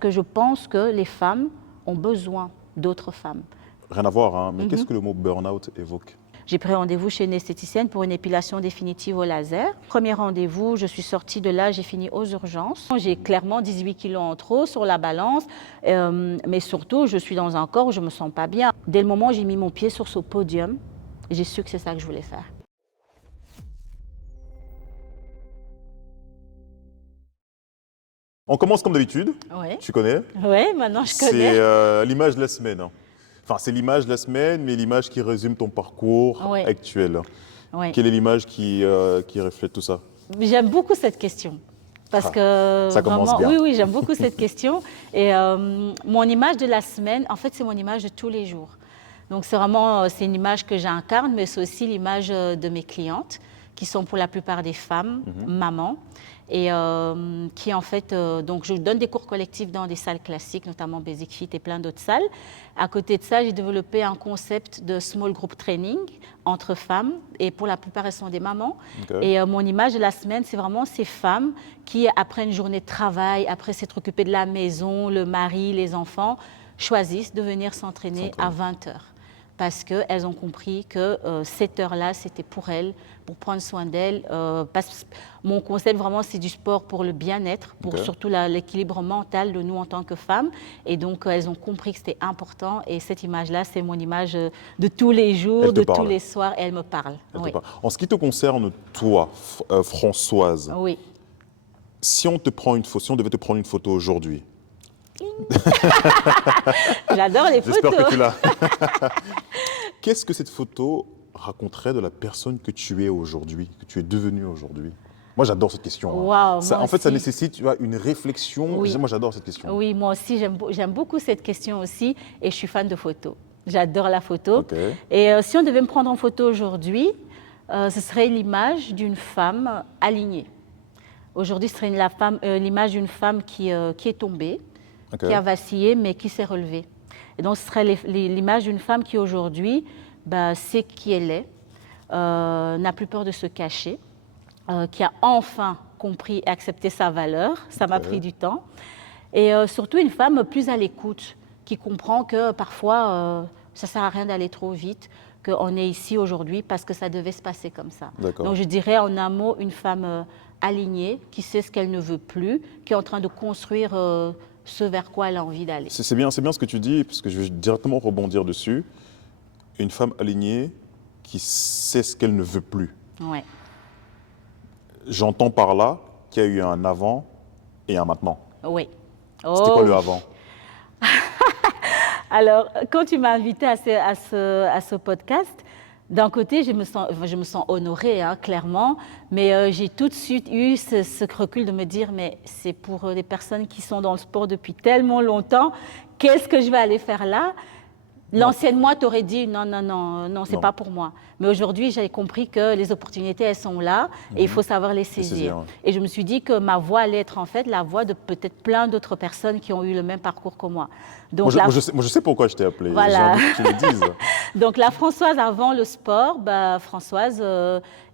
que je pense que les femmes ont besoin d'autres femmes. Rien à voir, hein, mais qu'est-ce que le mot burn-out évoque? J'ai pris rendez-vous chez une esthéticienne pour une épilation définitive au laser. Premier rendez-vous, je suis sortie de là, j'ai fini aux urgences. J'ai clairement 18 kilos en trop sur la balance, mais surtout, je suis dans un corps où je ne me sens pas bien. Dès le moment où j'ai mis mon pied sur ce podium, j'ai su que c'est ça que je voulais faire. On commence comme d'habitude. Oui, Tu connais? ouais, maintenant je connais. C'est l'image de la semaine, hein. Enfin, c'est l'image de la semaine, mais l'image qui résume ton parcours Ouais. actuel. Ouais. Quelle est l'image qui reflète tout ça? J'aime beaucoup cette question. Parce que ça commence vraiment, bien. oui, j'aime beaucoup cette question. Et mon image de la semaine, en fait, c'est mon image de tous les jours. Donc, c'est vraiment, c'est une image que j'incarne, mais c'est aussi l'image de mes clientes, qui sont pour la plupart des femmes, mamans, et qui en fait, donc je donne des cours collectifs dans des salles classiques, notamment Basic Fit et plein d'autres salles. À côté de ça, j'ai développé un concept de small group training entre femmes, et pour la plupart, elles sont des mamans. Okay. Et mon image de la semaine, c'est vraiment ces femmes qui, après une journée de travail, après s'être occupées de la maison, le mari, les enfants, choisissent de venir s'entraîner à 20 heures. Parce qu'elles ont compris que cette heure-là, c'était pour elles, pour prendre soin d'elles. Mon concept, vraiment, c'est du sport pour le bien-être, pour surtout l'équilibre mental de nous en tant que femmes. Et donc, elles ont compris que c'était important. Et cette image-là, c'est mon image de tous les jours, de tous les soirs. Et elle me parle. Oui. En ce qui te concerne, toi, Françoise, Oui. si on devait te prendre une photo aujourd'hui, j'adore les photos. J'espère que tu l'as. Qu'est-ce que cette photo raconterait de la personne que tu es aujourd'hui, que tu es devenue aujourd'hui? Moi, j'adore cette question. Wow, ça, en fait, ça nécessite une réflexion. Oui. Moi, j'adore cette question. Oui, moi aussi, j'aime beaucoup cette question aussi. Et je suis fan de photos. J'adore la photo. Okay. Et si on devait me prendre en photo aujourd'hui, ce serait l'image d'une femme alignée. Aujourd'hui, ce serait l'image d'une femme qui est tombée, qui a vacillé, mais qui s'est relevée. Et donc, ce serait l'image d'une femme qui, aujourd'hui, sait qui elle est, n'a plus peur de se cacher, qui a enfin compris et accepté sa valeur. Ça m'a pris du temps. Et surtout, une femme plus à l'écoute, qui comprend que parfois, ça ne sert à rien d'aller trop vite, qu'on est ici aujourd'hui parce que ça devait se passer comme ça. Donc, je dirais en un mot, une femme alignée, qui sait ce qu'elle ne veut plus, qui est en train de construire ce vers quoi elle a envie d'aller. C'est bien ce que tu dis, parce que je vais directement rebondir dessus. Une femme alignée qui sait ce qu'elle ne veut plus. Ouais. J'entends par là qu'il y a eu un avant et un maintenant. Oui. C'était quoi le avant? Alors, quand tu m'as invitée à ce podcast, d'un côté, je me sens honorée, hein, clairement, mais j'ai tout de suite eu ce recul de me dire, mais c'est pour des personnes qui sont dans le sport depuis tellement longtemps, qu'est-ce que je vais aller faire là? L'ancienne moi t'aurait dit non, c'est pas pour moi. Mais aujourd'hui, j'ai compris que les opportunités, elles sont là et il faut savoir les saisir. Et je me suis dit que ma voix allait être en fait la voix de peut-être plein d'autres personnes qui ont eu le même parcours que moi. Donc, moi, je sais pourquoi je t'ai appelée. Voilà. J'ai envie que tu le dises. Donc la Françoise avant le sport, Françoise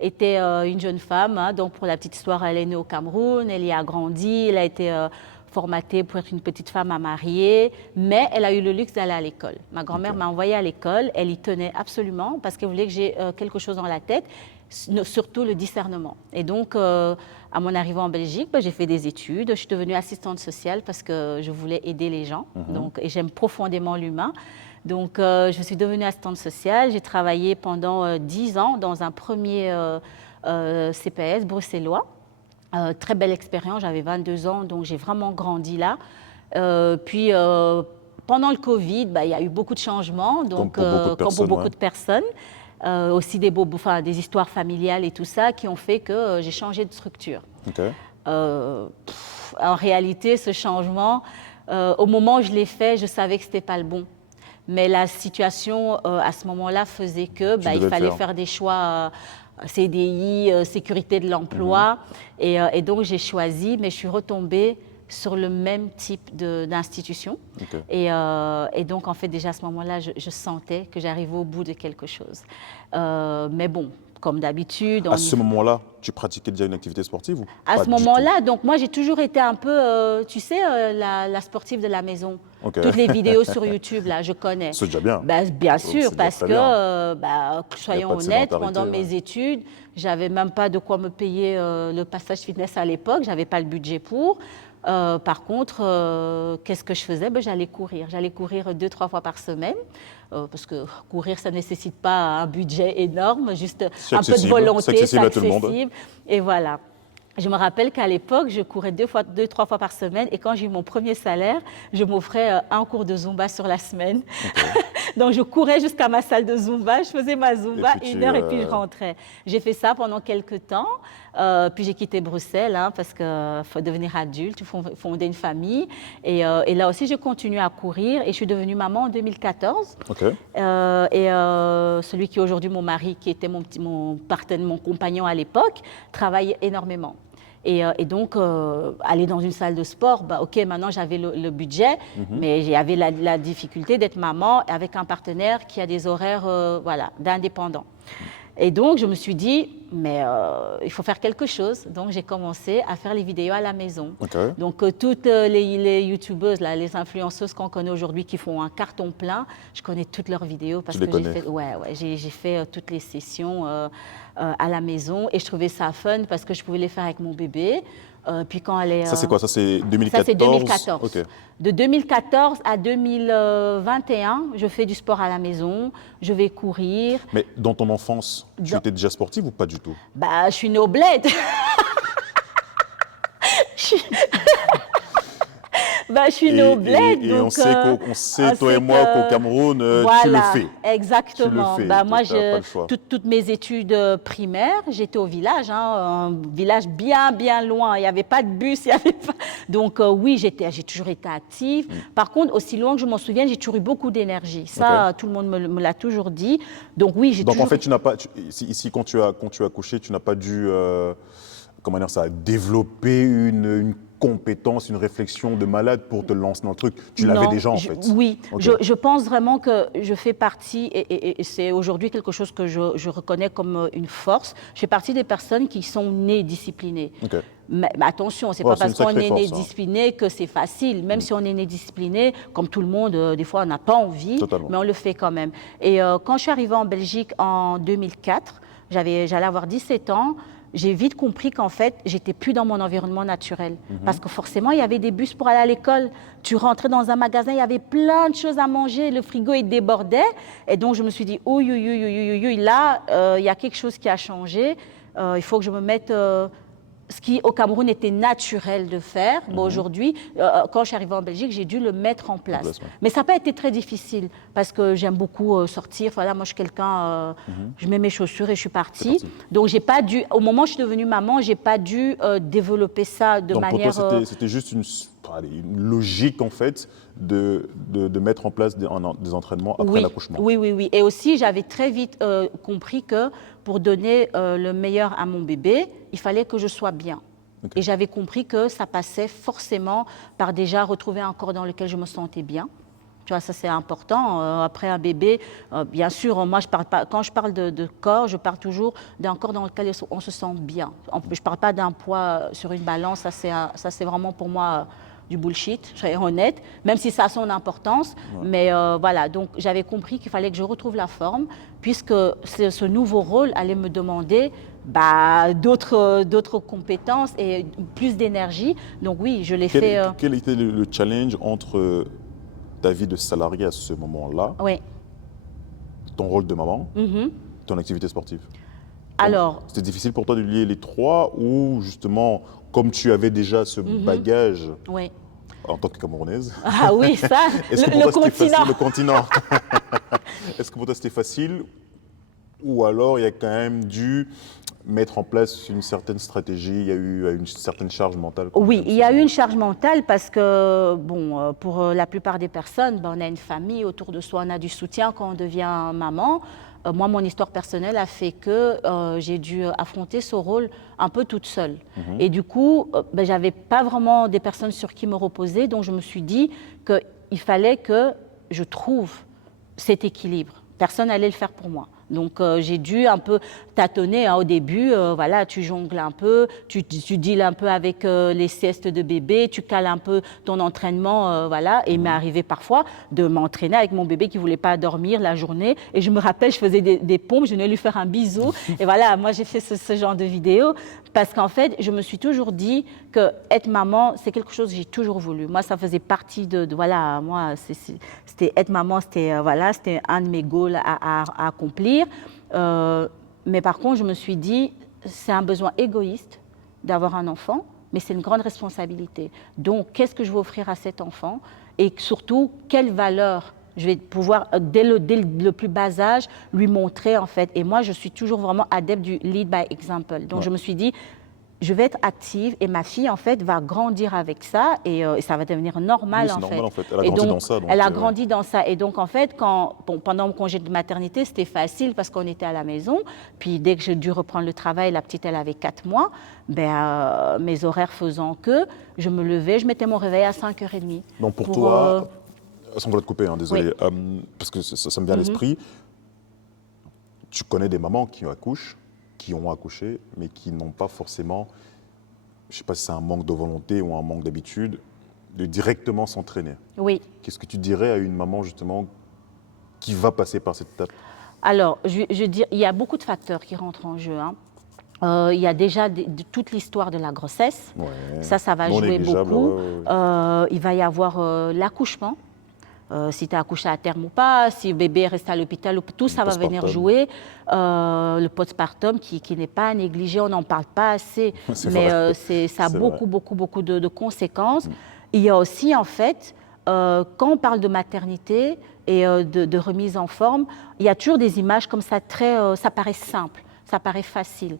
était une jeune femme. Hein, donc pour la petite histoire, elle est née au Cameroun, elle y a grandi, elle a été formatée pour être une petite femme à marier, mais elle a eu le luxe d'aller à l'école. Ma grand-mère m'a envoyée à l'école, elle y tenait absolument parce qu'elle voulait que j'ai quelque chose dans la tête, surtout le discernement. Et donc, à mon arrivée en Belgique, j'ai fait des études, je suis devenue assistante sociale parce que je voulais aider les gens, donc, et j'aime profondément l'humain. Donc, je suis devenue assistante sociale, j'ai travaillé pendant 10 ans dans un premier CPS bruxellois. Très belle expérience, j'avais 22 ans, donc j'ai vraiment grandi là. Puis, pendant le Covid, il y a eu beaucoup de changements, donc, comme pour beaucoup de personnes. Aussi des histoires familiales et tout ça qui ont fait que j'ai changé de structure. En réalité, ce changement, au moment où je l'ai fait, je savais que ce n'était pas le bon. Mais la situation, à ce moment-là, faisait que il fallait faire des choix CDI, sécurité de l'emploi. Et donc, j'ai choisi, mais je suis retombée sur le même type d'institution. Et donc, en fait, déjà à ce moment-là, je sentais que j'arrivais au bout de quelque chose. Mais bon, comme d'habitude. À ce moment-là, tu pratiquais déjà une activité sportive ou À pas ce du tout? moment-là, donc moi j'ai toujours été un peu, tu sais, la sportive de la maison. Ok. Toutes les vidéos sur YouTube, là, je connais. C'est déjà bien. Ben, bien sûr, C'est déjà parce très que, bien. soyons pas de honnêtes, sédentarité, pendant ouais. mes études, j'avais même pas de quoi me payer le passage fitness à l'époque, j'avais pas le budget pour. Par contre, qu'est-ce que je faisais? Ben, j'allais courir. J'allais courir 2-3 fois par semaine, parce que courir, ça ne nécessite pas un budget énorme, juste C'est un peu de accessible. C'est volonté, accessible c'est à tout le monde. accessible. Et voilà. Je me rappelle qu'à l'époque, je courais 2-3 fois par semaine et quand j'ai eu mon premier salaire, je m'offrais un cours de Zumba sur la semaine. Ok. Donc, je courais jusqu'à ma salle de Zumba, je faisais ma Zumba Et puis 1 heure et puis je rentrais. J'ai fait ça pendant quelques temps, puis j'ai quitté Bruxelles parce qu'il faut devenir adulte, il faut fonder une famille. Et là aussi, je continue à courir et je suis devenue maman en 2014. Ok. Celui qui est aujourd'hui mon mari, qui était mon partenaire, mon compagnon à l'époque, travaille énormément. Et donc, aller dans une salle de sport, bah, OK, maintenant j'avais le budget, mais j'avais la difficulté d'être maman avec un partenaire qui a des horaires voilà, d'indépendant. Et donc, je me suis dit, mais il faut faire quelque chose. Donc, j'ai commencé à faire les vidéos à la maison. Ok. Donc, toutes les youtubeuses, là, les influenceuses qu'on connaît aujourd'hui qui font un carton plein, je connais toutes leurs vidéos parce Tu les que connais? j'ai fait toutes les sessions à la maison et je trouvais ça fun parce que je pouvais les faire avec mon bébé. Puis quand elle est, Ça, c'est quoi? Ça, c'est 2014? ça, c'est 2014. Ok. De 2014 à 2021, je fais du sport à la maison, je vais courir. Mais dans ton enfance, tu Dans- étais déjà sportive ou pas du tout? Bah, je suis née au bled. Bah, je suis née au bled. Et donc, on sait, on toi et sait moi, que- qu'au Cameroun, tu le Voilà, fais. exactement. Tu le fais, Bah, moi, t'as pas le choix. toutes mes études primaires, j'étais au village, un village bien, bien loin. Il n'y avait pas de bus, il y avait pas... Donc, oui, j'ai toujours été active. Par contre, aussi loin que je m'en souviens, j'ai toujours eu beaucoup d'énergie. Ça, tout le monde me l'a toujours dit. Donc, oui, j'ai Donc, toujours... en fait, tu n'as pas, ici, quand tu as accouché, tu n'as pas dû, comment dire ça, développer une compétence, une réflexion de malade pour te lancer dans le truc. Tu l'avais Non, déjà, en fait. Oui, Ok. je pense vraiment que je fais partie, et c'est aujourd'hui quelque chose que je reconnais comme une force, je fais partie des personnes qui sont nées disciplinées. Ok. Mais attention, c'est Ouais, pas c'est une parce qu'on sacrée est né force, hein. discipliné que c'est facile. Même si on est né discipliné, comme tout le monde, des fois on n'a pas envie, Totalement. mais on le fait quand même. Et quand je suis arrivée en Belgique en 2004, j'allais avoir 17 ans, j'ai vite compris qu'en fait, j'étais plus dans mon environnement naturel. Parce que forcément, il y avait des bus pour aller à l'école. Tu rentrais dans un magasin, il y avait plein de choses à manger, le frigo, il débordait. Et donc, je me suis dit, là, il y a quelque chose qui a changé. Il faut que je me mette... ce qui, au Cameroun, était naturel de faire. Bon, aujourd'hui, quand je suis arrivée en Belgique, j'ai dû le mettre en place. Ouais. Mais ça n'a pas été très difficile parce que j'aime beaucoup sortir. Voilà, moi, je suis quelqu'un, je mets mes chaussures et je suis partie. Donc, j'ai pas dû, au moment où je suis devenue maman, j'ai pas dû développer ça de Donc, manière... pour toi, c'était juste une logique, en fait, de mettre en place des entraînements après l'accouchement. Oui. Et aussi, j'avais très vite compris que pour donner le meilleur à mon bébé, il fallait que je sois bien. Ok. Et j'avais compris que ça passait forcément par déjà retrouver un corps dans lequel je me sentais bien. Tu vois, ça c'est important. Après un bébé, bien sûr, moi je parle pas. Quand je parle de corps, je parle toujours d'un corps dans lequel on se sent bien. Je parle pas d'un poids sur une balance. Ça c'est vraiment pour moi du bullshit, soyons honnêtes, même si ça a son importance. Ouais. Mais voilà, donc j'avais compris qu'il fallait que je retrouve la forme, puisque ce nouveau rôle allait me demander d'autres compétences et plus d'énergie. Donc oui, je l'ai fait. Quel était le challenge entre ta vie de salarié à ce moment-là, oui, ton rôle de maman, ton activité sportive? Alors, c'était difficile pour toi de lier les trois ou justement, comme tu avais déjà ce bagage oui. en tant que Camerounaise? Ah oui, ça, le continent. Le continent. Est-ce que pour toi c'était facile ou alors il y a quand même dû mettre en place une certaine stratégie, il y a eu une certaine charge mentale? Oui, il y a eu une charge mentale parce que, bon, pour la plupart des personnes, on a une famille autour de soi, on a du soutien quand on devient maman. Moi, mon histoire personnelle a fait que j'ai dû affronter ce rôle un peu toute seule. Et du coup, je n'avais pas vraiment des personnes sur qui me reposer, donc je me suis dit qu'il fallait que je trouve cet équilibre. Personne n'allait le faire pour moi. Donc j'ai dû un peu tâtonner hein, au début, voilà, tu jongles un peu, tu deals un peu avec les siestes de bébé, tu cales un peu ton entraînement, voilà. Et il m'est arrivé parfois de m'entraîner avec mon bébé qui ne voulait pas dormir la journée. Et je me rappelle, je faisais des pompes, je venais lui faire un bisou. Et voilà, moi j'ai fait ce genre de vidéo parce qu'en fait, je me suis toujours dit que être maman, c'est quelque chose que j'ai toujours voulu. Moi, ça faisait partie voilà, moi, c'était être maman, c'était voilà, c'était un de mes goals à accomplir. Mais par contre, je me suis dit, c'est un besoin égoïste d'avoir un enfant, mais c'est une grande responsabilité. Donc, qu'est-ce que je vais offrir à cet enfant? Et surtout, quelle valeur je vais pouvoir, dès le plus bas âge, lui montrer, en fait. Et moi, je suis toujours vraiment adepte du lead by example. Donc, je me suis dit, je vais être active et ma fille, en fait, va grandir avec ça et ça va devenir normal, Oui, c'est en normal, fait. en fait. Elle a Et grandi donc, dans ça. Donc, elle a grandi dans ça. Et donc, en fait, pendant mon congé de maternité, c'était facile parce qu'on était à la maison. Puis, dès que j'ai dû reprendre le travail, la petite, elle avait 4 mois. Ben, mes horaires faisant que je me levais, je mettais mon réveil à 5h30. donc pour toi, sans vouloir te couper, hein, désolé, Oui. parce que ça me vient à l'esprit, tu connais des mamans qui accouchent, qui ont accouché, mais qui n'ont pas forcément, je ne sais pas si c'est un manque de volonté ou un manque d'habitude, de directement s'entraîner. Oui. Qu'est-ce que tu dirais à une maman, justement, qui va passer par cette étape? Alors, je dis, il y a beaucoup de facteurs qui rentrent en jeu, hein. Il y a déjà toute l'histoire de la grossesse. Ouais. Ça va Non jouer négligeable, beaucoup. ouais. Il va y avoir l'accouchement. Si tu as accouché à terme ou pas, si le bébé reste à l'hôpital, tout ça va venir jouer. Le postpartum qui n'est pas négligé, on n'en parle pas assez, mais ça a beaucoup de conséquences. Il y a aussi, en fait, quand on parle de maternité et de remise en forme, il y a toujours des images comme ça, ça paraît simple, ça paraît facile.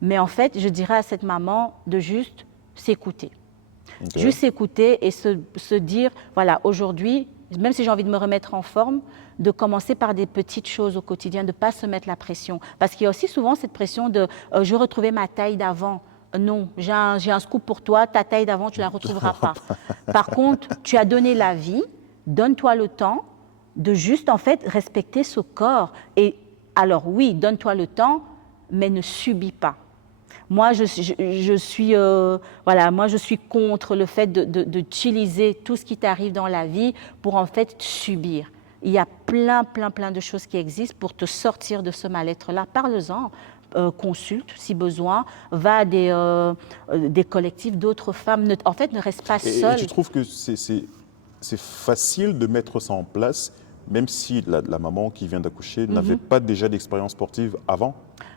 Mais en fait, je dirais à cette maman de juste s'écouter. Okay. Juste s'écouter et se dire, voilà, aujourd'hui, même si j'ai envie de me remettre en forme, de commencer par des petites choses au quotidien, de ne pas se mettre la pression. Parce qu'il y a aussi souvent cette pression de je veux retrouver ma taille d'avant. Non, j'ai un scoop pour toi, ta taille d'avant, tu ne la retrouveras pas. Par contre, tu as donné la vie, donne-toi le temps de juste, en fait, respecter ce corps. Et alors oui, donne-toi le temps, mais ne subis pas. Moi, je suis contre le fait d'utiliser tout ce qui t'arrive dans la vie pour en fait subir. Il y a plein de choses qui existent pour te sortir de ce mal-être-là. Parle-en, consulte si besoin, va à des collectifs d'autres femmes. En fait, ne reste pas seule. Et tu trouves que c'est facile de mettre ça en place, même si la maman qui vient d'accoucher n'avait pas déjà d'expérience sportive avant?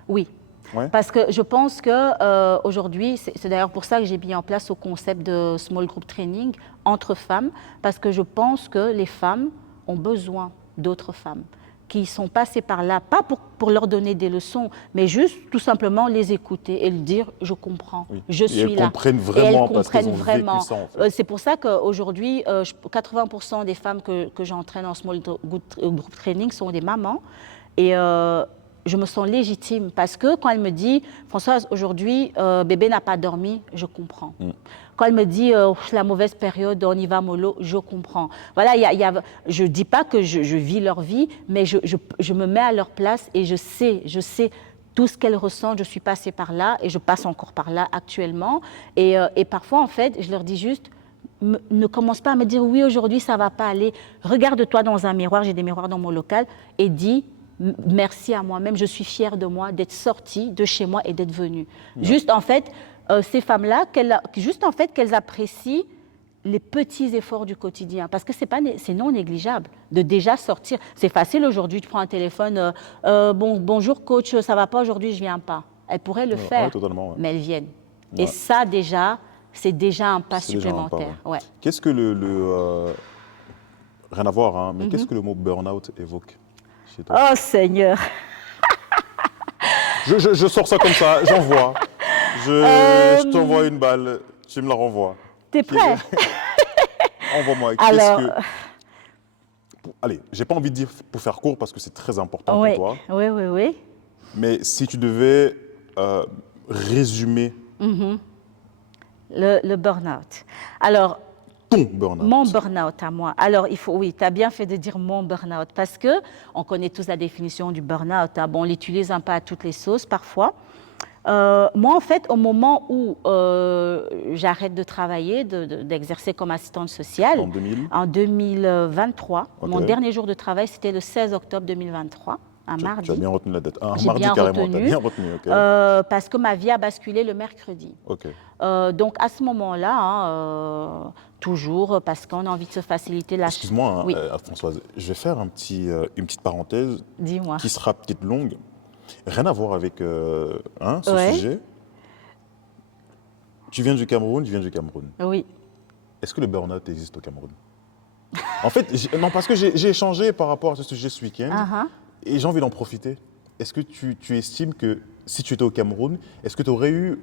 Oui. Ouais. Parce que je pense qu'aujourd'hui, c'est d'ailleurs pour ça que j'ai mis en place ce concept de small group training entre femmes, parce que je pense que les femmes ont besoin d'autres femmes qui sont passées par là, pas pour leur donner des leçons, mais juste tout simplement les écouter et leur dire « je comprends, je suis là ». Elles comprennent vraiment parce qu'elles ont vécu ça, en fait. C'est pour ça qu'aujourd'hui, 80% des femmes que j'entraîne en small group training sont des mamans. Et je me sens légitime parce que quand elle me dit « Françoise, aujourd'hui, bébé n'a pas dormi », je comprends. Quand elle me dit « la mauvaise période, on y va mollo », je comprends. Voilà, je ne dis pas que je vis leur vie, mais je me mets à leur place et je sais tout ce qu'elles ressentent. Je suis passée par là et je passe encore par là actuellement. Et parfois, en fait, je leur dis juste « ne commence pas à me dire « oui, aujourd'hui, ça ne va pas aller ». Regarde-toi dans un miroir, j'ai des miroirs dans mon local, et dis « merci à moi-même, je suis fière de moi d'être sortie de chez moi et d'être venue. » Juste en fait, ces femmes-là, qu'elles apprécient les petits efforts du quotidien. Parce que c'est non négligeable de déjà sortir. C'est facile aujourd'hui, tu prends un téléphone, bonjour coach, ça ne va pas aujourd'hui, je ne viens pas. Elles pourraient le faire, mais elles viennent. Et ça déjà, c'est déjà un pas supplémentaire. Qu'est-ce que rien à voir, hein, mais qu'est-ce que le mot burn-out évoque? Oh Seigneur. Je sors ça comme ça, j'envoie. Je t'envoie une balle, tu me la renvoies. T'es prêt? Envoie-moi. Alors... Allez, j'ai pas envie de dire pour faire court parce que c'est très important pour toi. Oui. Mais si tu devais résumer... Le burn-out. Alors, ton burn-out. Mon burn-out à moi. Alors, oui, tu as bien fait de dire mon burn-out parce que on connaît tous la définition du burn-out. Hein. Bon, on l'utilise un peu à toutes les sauces parfois. Moi, en fait, au moment où j'arrête de travailler, d'exercer comme assistante sociale, En 2000? en 2023, Ok. mon dernier jour de travail, c'était le 16 octobre 2023, un mardi. Tu as bien retenu la date. Un J'ai mardi bien carrément, tu as retenu, bien retenu. Ok. parce que ma vie a basculé le mercredi. Ok. Donc, à ce moment-là, hein, toujours parce qu'on a envie de se faciliter la... Excuse-moi, hein, Oui, Françoise, je vais faire une petite parenthèse dis-moi. qui sera peut-être longue. Rien à voir avec ce Ouais. sujet. Tu viens du Cameroun, je viens du Cameroun. Oui. Est-ce que le burn-out existe au Cameroun? En fait, non, parce que j'ai échangé par rapport à ce sujet ce week-end Uh-huh. et j'ai envie d'en profiter. Est-ce que tu estimes que si tu étais au Cameroun, est-ce que tu aurais eu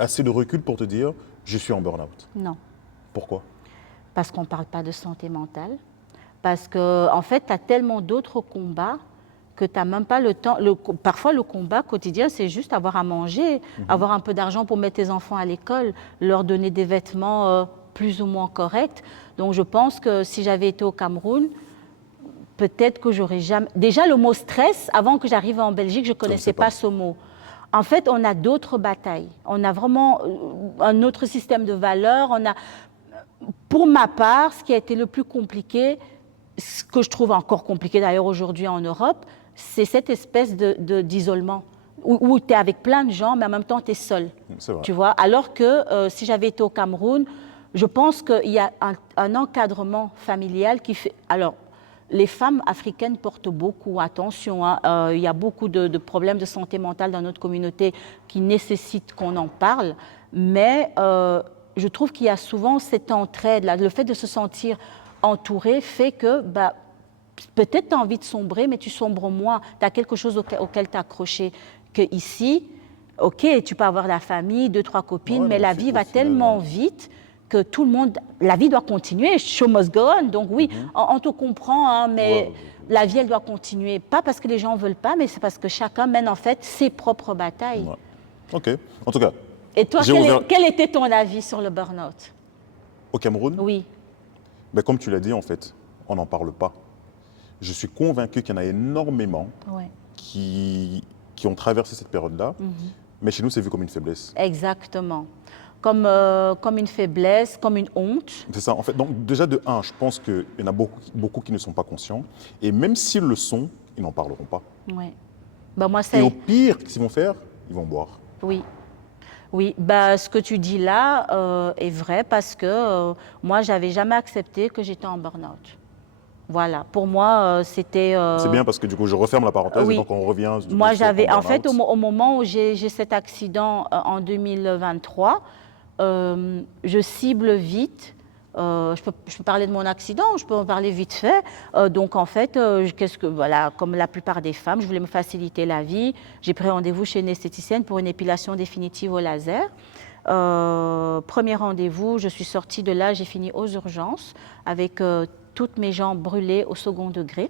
assez de recul pour te dire je suis en burn-out? Non. Pourquoi? Parce qu'on ne parle pas de santé mentale. Parce que, en fait, tu as tellement d'autres combats que tu n'as même pas le temps. Parfois, le combat quotidien, c'est juste avoir à manger, avoir un peu d'argent pour mettre tes enfants à l'école, leur donner des vêtements plus ou moins corrects. Donc, je pense que si j'avais été au Cameroun, peut-être que j'aurais jamais... Déjà, le mot stress, avant que j'arrive en Belgique, je ne connaissais pas ce mot. En fait, on a d'autres batailles. On a vraiment un autre système de valeurs. Pour ma part, ce qui a été le plus compliqué, ce que je trouve encore compliqué d'ailleurs aujourd'hui en Europe, c'est cette espèce d'isolement où tu es avec plein de gens, mais en même temps, tu es seul. C'est vrai. Tu vois? Alors que si j'avais été au Cameroun, je pense qu'il y a un encadrement familial qui fait... Alors, les femmes africaines portent beaucoup attention. Hein. Il y a beaucoup de problèmes de santé mentale dans notre communauté qui nécessitent qu'on en parle. Mais je trouve qu'il y a souvent cette entraide, là. Le fait de se sentir entouré fait que peut-être tu as envie de sombrer, mais tu sombres moins. Tu as quelque chose auquel t'accrocher. Que ici, ok, tu peux avoir la famille, 2, 3 copines, Ouais, mais la vie va tellement vite que tout le monde, la vie doit continuer, show must go on. Donc oui, on te comprend, hein, mais la vie, elle doit continuer. Pas parce que les gens ne veulent pas, mais c'est parce que chacun mène en fait ses propres batailles. Ouais. Ok. En tout cas. Et toi, quel était ton avis sur le burn-out? Au Cameroun? Oui. Ben, comme tu l'as dit, en fait, on n'en parle pas. Je suis convaincu qu'il y en a énormément qui ont traversé cette période-là, mais chez nous, c'est vu comme une faiblesse. Exactement. Comme une faiblesse, comme une honte. C'est ça, en fait. Donc, déjà, de un, je pense qu'il y en a beaucoup qui ne sont pas conscients. Et même s'ils le sont, ils n'en parleront pas. Oui. Moi, et au pire, qu'est-ce qu'ils vont faire? Ils vont boire. Oui. Oui, ce que tu dis là est vrai parce que moi, je n'avais jamais accepté que j'étais en burn-out. Voilà, pour moi, c'était... C'est bien parce que du coup, je referme la parenthèse et donc on revient... Moi, j'avais... En fait, au moment où j'ai cet accident en 2023, je cible vite. Je peux parler de mon accident, je peux en parler vite fait. Donc, en fait, voilà, comme la plupart des femmes, je voulais me faciliter la vie. J'ai pris rendez-vous chez une esthéticienne pour une épilation définitive au laser. Premier rendez-vous, je suis sortie de là, j'ai fini aux urgences avec toutes mes jambes brûlées au second degré.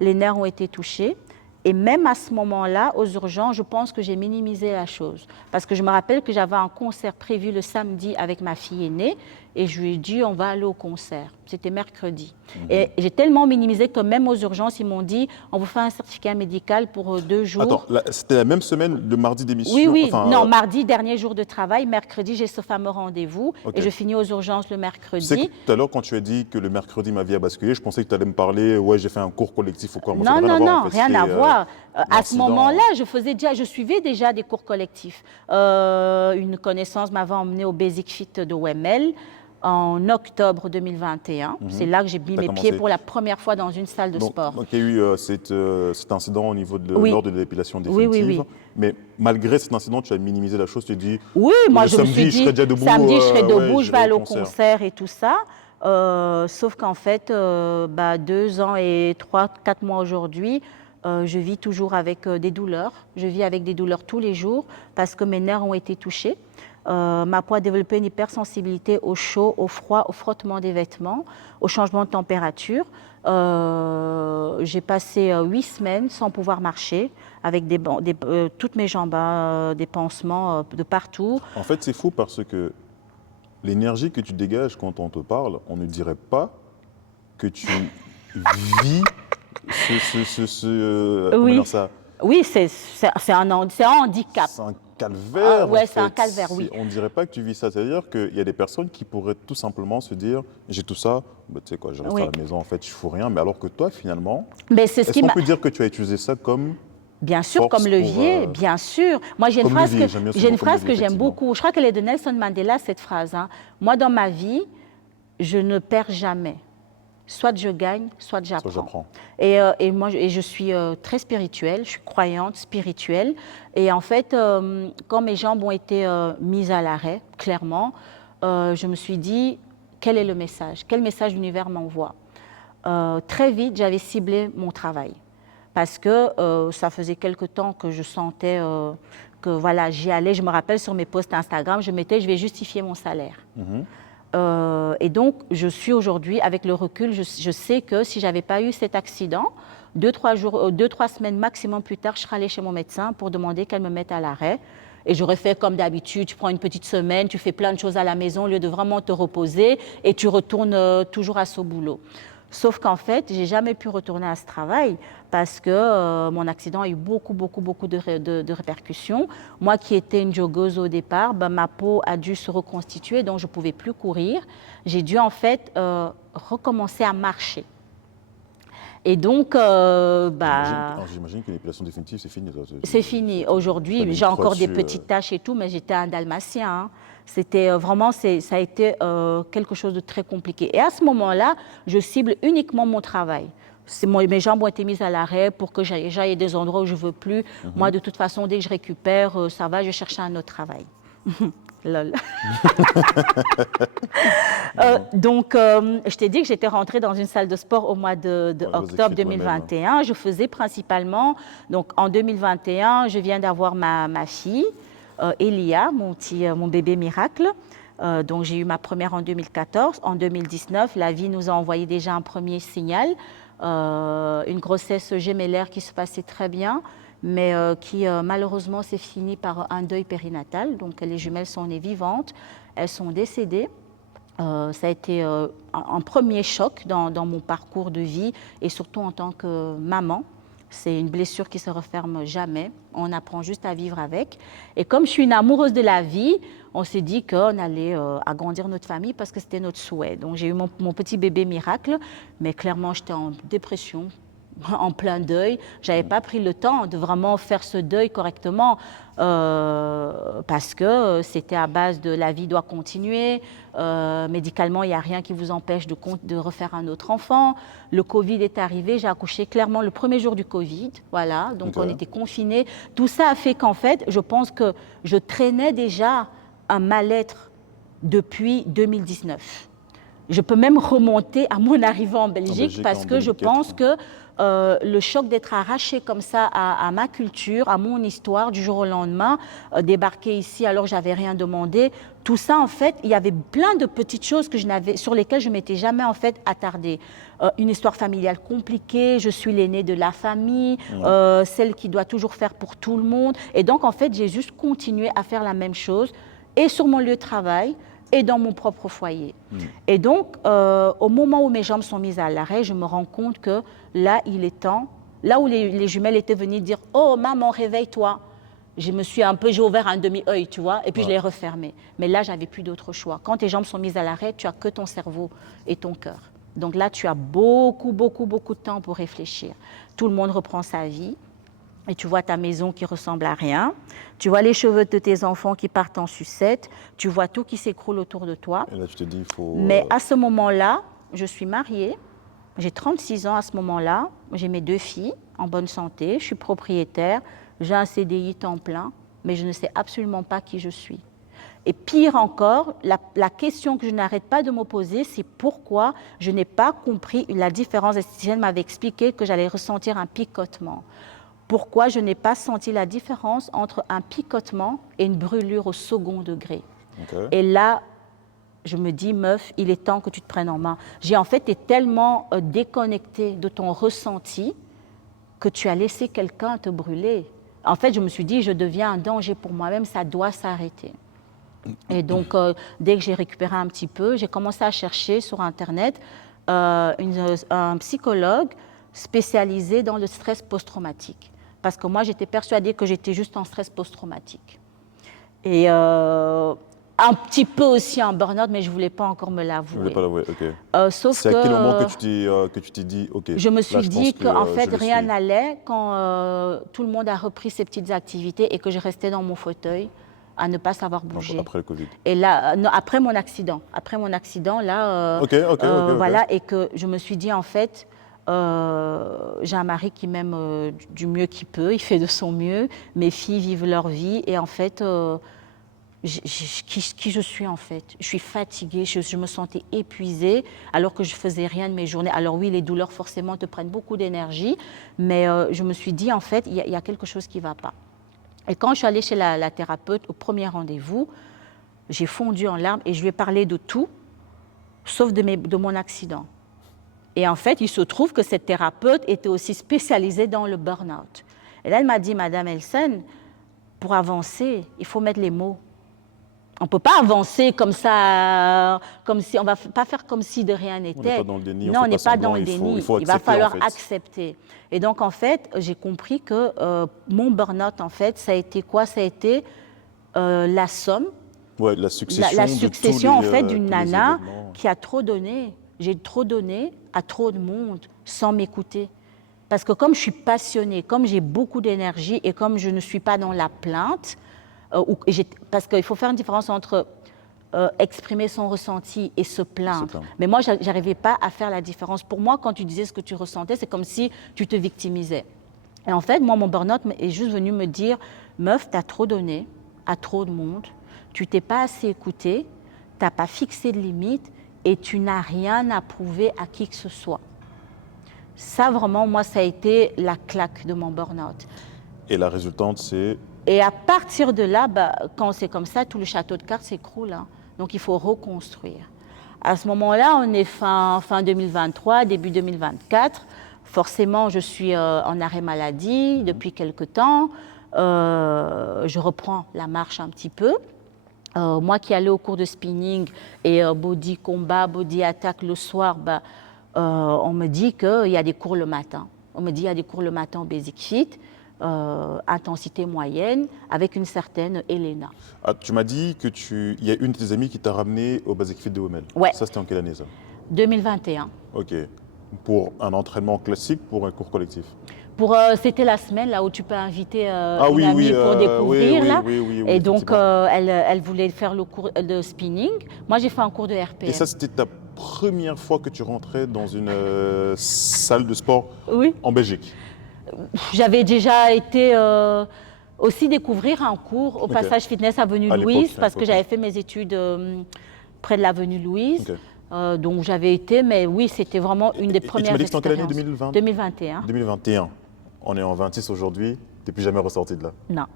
Les nerfs ont été touchés. Et même à ce moment-là, aux urgences, je pense que j'ai minimisé la chose. Parce que je me rappelle que j'avais un concert prévu le samedi avec ma fille aînée et je lui ai dit, on va aller au concert. C'était mercredi. Et j'ai tellement minimisé que même aux urgences, ils m'ont dit, on vous fait un certificat médical pour 2 jours. Attends, c'était la même semaine, le mardi d'émission? Oui. Non, mardi, dernier jour de travail. Mercredi, j'ai ce fameux rendez-vous et je finis aux urgences le mercredi. Tu sais que tout à l'heure, quand tu as dit que le mercredi, ma vie a basculé, je pensais que tu allais me parler, ouais, j'ai fait un cours collectif ou quoi. Moi, non, rien à voir. À ce moment-là, je suivais déjà des cours collectifs. Une connaissance m'avait emmenée au Basic Fit de WML en octobre 2021. C'est là que j'ai mis mes pieds pour la première fois dans une salle de sport. Donc il y a eu cet incident au niveau lors de l'épilation définitive. Oui. Mais malgré cet incident, tu as minimisé la chose, tu as dit... Oui, moi je me suis dit, je serai déjà debout, samedi je serai debout, je vais aller au concert et tout ça. Sauf qu'en fait, 2 ans et 4 mois aujourd'hui, je vis toujours avec des douleurs. Je vis avec des douleurs tous les jours parce que mes nerfs ont été touchés. Ma peau a développé une hypersensibilité au chaud, au froid, au frottement des vêtements, au changement de température. J'ai passé 8 semaines sans pouvoir marcher, avec toutes mes jambes, des pansements de partout. En fait, c'est fou parce que l'énergie que tu dégages quand on te parle, on ne dirait pas que tu vis comment Oui, dire ça? oui, c'est un handicap. C'est un calvaire, en Ouais, c'est un fait. calvaire, oui. On ne dirait pas que tu vis ça. C'est-à-dire qu'il y a des personnes qui pourraient tout simplement se dire, j'ai tout ça, bah, tu sais quoi, je reste à Oui. la maison, en fait, je fous rien. Mais alors que toi, finalement, Mais c'est ce est-ce qui qu'on m'a... peut dire que tu as utilisé ça comme Bien sûr, comme force pour... levier, bien sûr. Moi, j'ai une comme phrase levier, j'aime bien ce j'ai mot, une comme phrase levier, que j'aime effectivement. beaucoup. Je crois qu'elle est de Nelson Mandela, cette phrase, hein. Moi, dans ma vie, je ne perds jamais. Soit je gagne, soit Ça, j'apprends. j'apprends. Et moi, je suis très spirituelle, je suis croyante, spirituelle. Et en fait, quand mes jambes ont été mises à l'arrêt, clairement, je me suis dit, quel est le message? Quel message l'univers m'envoie? Très vite, j'avais ciblé mon travail. Parce que ça faisait quelque temps que je sentais que voilà, j'y allais. Je me rappelle sur mes posts Instagram, je mettais, je vais justifier mon salaire. Et donc, je suis aujourd'hui, avec le recul, je sais que si je n'avais pas eu cet accident, 2-3 semaines maximum plus tard, je serais allée chez mon médecin pour demander qu'elle me mette à l'arrêt. Et j'aurais fait comme d'habitude, tu prends une petite semaine, tu fais plein de choses à la maison au lieu de vraiment te reposer et tu retournes toujours à ce boulot. Sauf qu'en fait, je n'ai jamais pu retourner à ce travail parce que mon accident a eu beaucoup de répercussions. Moi qui étais une joggeuse au départ, ben, ma peau a dû se reconstituer, donc je ne pouvais plus courir. J'ai dû en fait recommencer à marcher. Et donc, J'imagine que l'épilation définitive, c'est fini. c'est fini. T'as Aujourd'hui, mis une j'ai croix encore des dessus. petites taches et tout, mais j'étais un dalmatien, hein. C'était vraiment, ça a été quelque chose de très compliqué. Et à ce moment-là, je cible uniquement mon travail. Mes jambes ont été mises à l'arrêt pour que j'aille des endroits où je ne veux plus. Moi, de toute façon, dès que je récupère, ça va, je cherche un autre travail. Lol. Je t'ai dit que j'étais rentrée dans une salle de sport au mois de Ouais, octobre toi-même. 2021. Je faisais principalement, donc en 2021, je viens d'avoir ma fille, Elia, mon bébé miracle. Donc j'ai eu ma première en 2014. En 2019, la vie nous a envoyé déjà un premier signal, une grossesse gémellaire qui se passait très bien, mais qui malheureusement s'est fini par un deuil périnatal. Donc les jumelles sont nées vivantes, elles sont décédées. Ça a été un premier choc dans mon parcours de vie et surtout en tant que maman. C'est une blessure qui ne se referme jamais. On apprend juste à vivre avec. Et comme je suis une amoureuse de la vie, on s'est dit qu'on allait agrandir notre famille parce que c'était notre souhait. Donc j'ai eu mon petit bébé miracle, mais clairement j'étais en dépression, en plein deuil. Je n'avais pas pris le temps de vraiment faire ce deuil correctement parce que c'était à base de la vie doit continuer. Médicalement, il n'y a rien qui vous empêche de refaire un autre enfant. Le Covid est arrivé, j'ai accouché clairement le premier jour du Covid. Voilà, donc on était confinés. Tout ça a fait qu'en fait, je pense que je traînais déjà un mal-être depuis 2019. Je peux même remonter à mon arrivée en Belgique parce que je pense que le choc d'être arraché comme ça à ma culture, à mon histoire, du jour au lendemain, débarquer ici alors que j'avais rien demandé, tout ça en fait, il y avait plein de petites choses sur lesquelles je m'étais jamais en fait attardée. Une histoire familiale compliquée, je suis l'aînée de la famille, celle qui doit toujours faire pour tout le monde. Et donc en fait, j'ai juste continué à faire la même chose et sur mon lieu de travail, et dans mon propre foyer. Et donc, au moment où mes jambes sont mises à l'arrêt, je me rends compte que là, il est temps, là où les jumelles étaient venues dire « Oh, maman, réveille-toi », j'ai ouvert un demi-œil, tu vois, et puis je l'ai refermé. Mais là, j'avais plus d'autre choix. Quand tes jambes sont mises à l'arrêt, tu as que ton cerveau et ton cœur. Donc là, tu as beaucoup de temps pour réfléchir. Tout le monde reprend sa vie. Et tu vois ta maison qui ressemble à rien, tu vois les cheveux de tes enfants qui partent en sucette, tu vois tout qui s'écroule autour de toi. Et là, tu te dis, il faut... Mais à ce moment-là, je suis mariée, j'ai 36 ans à ce moment-là, j'ai mes 2 filles en bonne santé, je suis propriétaire, j'ai un CDI temps plein, mais je ne sais absolument pas qui je suis. Et pire encore, la question que je n'arrête pas de me poser, c'est pourquoi je n'ai pas compris la différence. L'esthéticienne m'avait expliqué que j'allais ressentir un picotement. Pourquoi je n'ai pas senti la différence entre un picotement et une brûlure au second degré. Et là, je me dis, meuf, il est temps que tu te prennes en main. J'ai en fait été tellement déconnectée de ton ressenti que tu as laissé quelqu'un te brûler. En fait, je me suis dit, je deviens un danger pour moi-même, ça doit s'arrêter. Et donc, dès que j'ai récupéré un petit peu, j'ai commencé à chercher sur Internet un psychologue spécialisé dans le stress post-traumatique. Parce que moi, j'étais persuadée que j'étais juste en stress post-traumatique. Et un petit peu aussi en burn-out, mais je ne voulais pas encore me Je voulais l'avouer. pas l'avouer, ok. Sauf C'est à quel moment que que tu t'es dit, ok, je me là, suis je dit pense qu'en que fait, je le rien suis. n'allait quand tout le monde a repris ses petites activités et que je restais dans mon fauteuil à ne pas savoir Donc, bouger. après le Covid. Et là, non, après mon accident, là, Ok. voilà, et que je me suis dit, en fait, j'ai un mari qui m'aime du mieux qu'il peut, il fait de son mieux, mes filles vivent leur vie, et en fait, qui je suis en fait. Je suis fatiguée, je me sentais épuisée alors que je faisais rien de mes journées. Alors oui, les douleurs forcément te prennent beaucoup d'énergie, mais je me suis dit, en fait, il y a quelque chose qui ne va pas. Et quand je suis allée chez la thérapeute au premier rendez-vous, j'ai fondu en larmes et je lui ai parlé de tout, sauf de mon accident. Et en fait, il se trouve que cette thérapeute était aussi spécialisée dans le burn-out. Et là, elle m'a dit, Madame Elsen, pour avancer, il faut mettre les mots. On ne peut pas avancer comme ça, comme si, on ne va pas faire comme si de rien n'était. On n'est pas dans le déni, Non, on n'est pas dans le il déni. faut Il va accepter, falloir en fait. accepter. Et donc, en fait, j'ai compris que mon burn-out, en fait, ça a été quoi? Ça a été la somme, Ouais, la succession, la de succession, tous en les, fait, d'une tous les nana événements. qui a trop donné. J'ai trop donné à trop de monde sans m'écouter. Parce que comme je suis passionnée, comme j'ai beaucoup d'énergie et comme je ne suis pas dans la plainte, parce qu'il faut faire une différence entre exprimer son ressenti et se plaindre. Mais moi, je n'arrivais pas à faire la différence. Pour moi, quand tu disais ce que tu ressentais, c'est comme si tu te victimisais. Et en fait, moi, mon burn-out est juste venu me dire, meuf, tu as trop donné à trop de monde, tu t'es pas assez écouté, tu n'as pas fixé de limites et tu n'as rien à prouver à qui que ce soit. Ça, vraiment, moi, ça a été la claque de mon burn-out. Et la résultante, c'est... Et à partir de là, quand c'est comme ça, tout le château de cartes s'écroule. Hein. Donc, il faut reconstruire. À ce moment-là, on est fin 2023, début 2024. Forcément, je suis en arrêt maladie depuis quelque temps. Je reprends la marche un petit peu. Moi qui allais au cours de spinning et body combat, body attack le soir, on me dit qu'il y a des cours le matin. On me dit qu'il y a des cours le matin au Basic Fit. Intensité moyenne, avec une certaine Elena. Ah, tu m'as dit il y a une de tes amies qui t'a ramené au Basic Fit de Wemel. Ouais. Ça, c'était en quelle année, ça? 2021. Ok. Pour un entraînement classique, pour un cours collectif? C'était la semaine là où tu peux inviter Ah, une amie pour découvrir. oui, là. oui, Et donc, elle voulait faire le cours de spinning. Moi, j'ai fait un cours de RPM. Et ça, c'était ta première fois que tu rentrais dans une salle de sport en Belgique? J'avais déjà été aussi découvrir un cours au Passage Fitness Avenue Louise, parce que j'avais fait mes études près de l'Avenue Louise. Donc j'avais été, mais oui, c'était vraiment une des premières expériences. Et tu m'as dit que c'était en quelle année, 2020? 2021. 2021. On est en 26 aujourd'hui, tu n'es plus jamais ressorti de là? Non.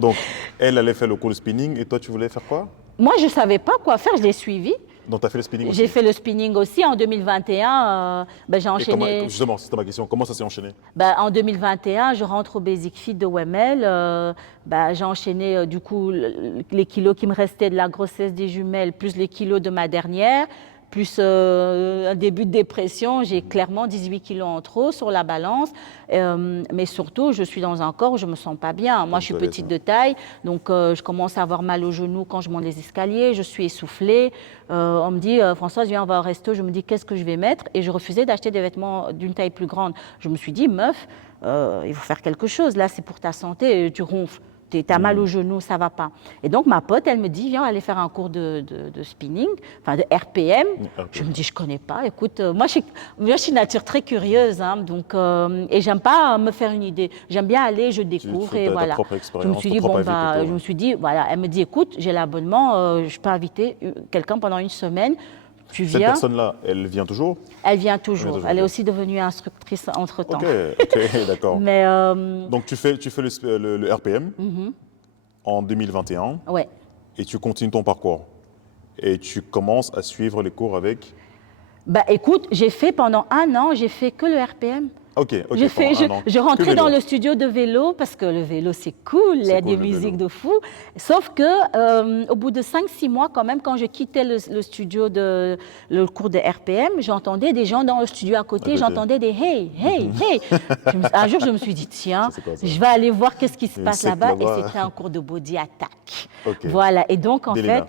Donc, elle allait faire le cours de spinning et toi, tu voulais faire quoi? Moi, je ne savais pas quoi faire, je l'ai suivi. Donc, tu as fait le spinning aussi? J'ai fait le spinning aussi. En 2021, j'ai enchaîné. Justement, c'était ma question. Comment ça s'est enchaîné? En 2021, je rentre au Basic Fit de Wemel. J'ai enchaîné du coup les kilos qui me restaient de la grossesse des jumelles, plus les kilos de ma dernière, plus un début de dépression. J'ai clairement 18 kilos en trop sur la balance. Mais surtout, je suis dans un corps où je ne me sens pas bien. Moi, je suis petite de taille, donc je commence à avoir mal aux genoux quand je monte les escaliers. Je suis essoufflée. On me dit, Françoise, viens, on va au resto. Je me dis, qu'est-ce que je vais mettre? Et je refusais d'acheter des vêtements d'une taille plus grande. Je me suis dit, meuf, il faut faire quelque chose. Là, c'est pour ta santé. Tu ronfles. Tu as mal aux genoux, ça ne va pas. Et donc, ma pote, elle me dit, viens, aller faire un cours de spinning, enfin de RPM. Je me dis, je ne connais pas. Écoute, moi, je suis nature très curieuse. Hein, donc, et je n'aime pas me faire une idée. J'aime bien aller, je découvre. Et voilà. Je me suis dit, je me suis dit, voilà. Elle me dit, écoute, j'ai l'abonnement, je peux inviter quelqu'un pendant une semaine. Cette personne-là, elle vient toujours? Elle vient toujours. Elle est aussi devenue instructrice entre-temps. Ok, d'accord. Mais donc, tu fais le RPM en 2021. Ouais. Et tu continues ton parcours. Et tu commences à suivre les cours avec? Écoute, j'ai fait pendant un an, j'ai fait que le RPM. Ok, ok, Je, fais, pendant un an. je Que rentrais dans vélo. le studio de vélo parce que le vélo, c'est cool, il y C'est a cool des le musiques vélo. de fou. Sauf que au bout de 5-6 mois, quand même, quand je quittais le studio le cours de RPM, j'entendais des gens dans le studio à À côté, côté. j'entendais des hey, hey, hey. Un jour, je me suis dit, tiens, Ça, c'est quoi ça? je vais aller voir qu'est-ce qui se Une passe secte là-bas. Et là-bas. c'était un cours de body attack. Ok. Voilà. Et donc, en fait, D'Elena.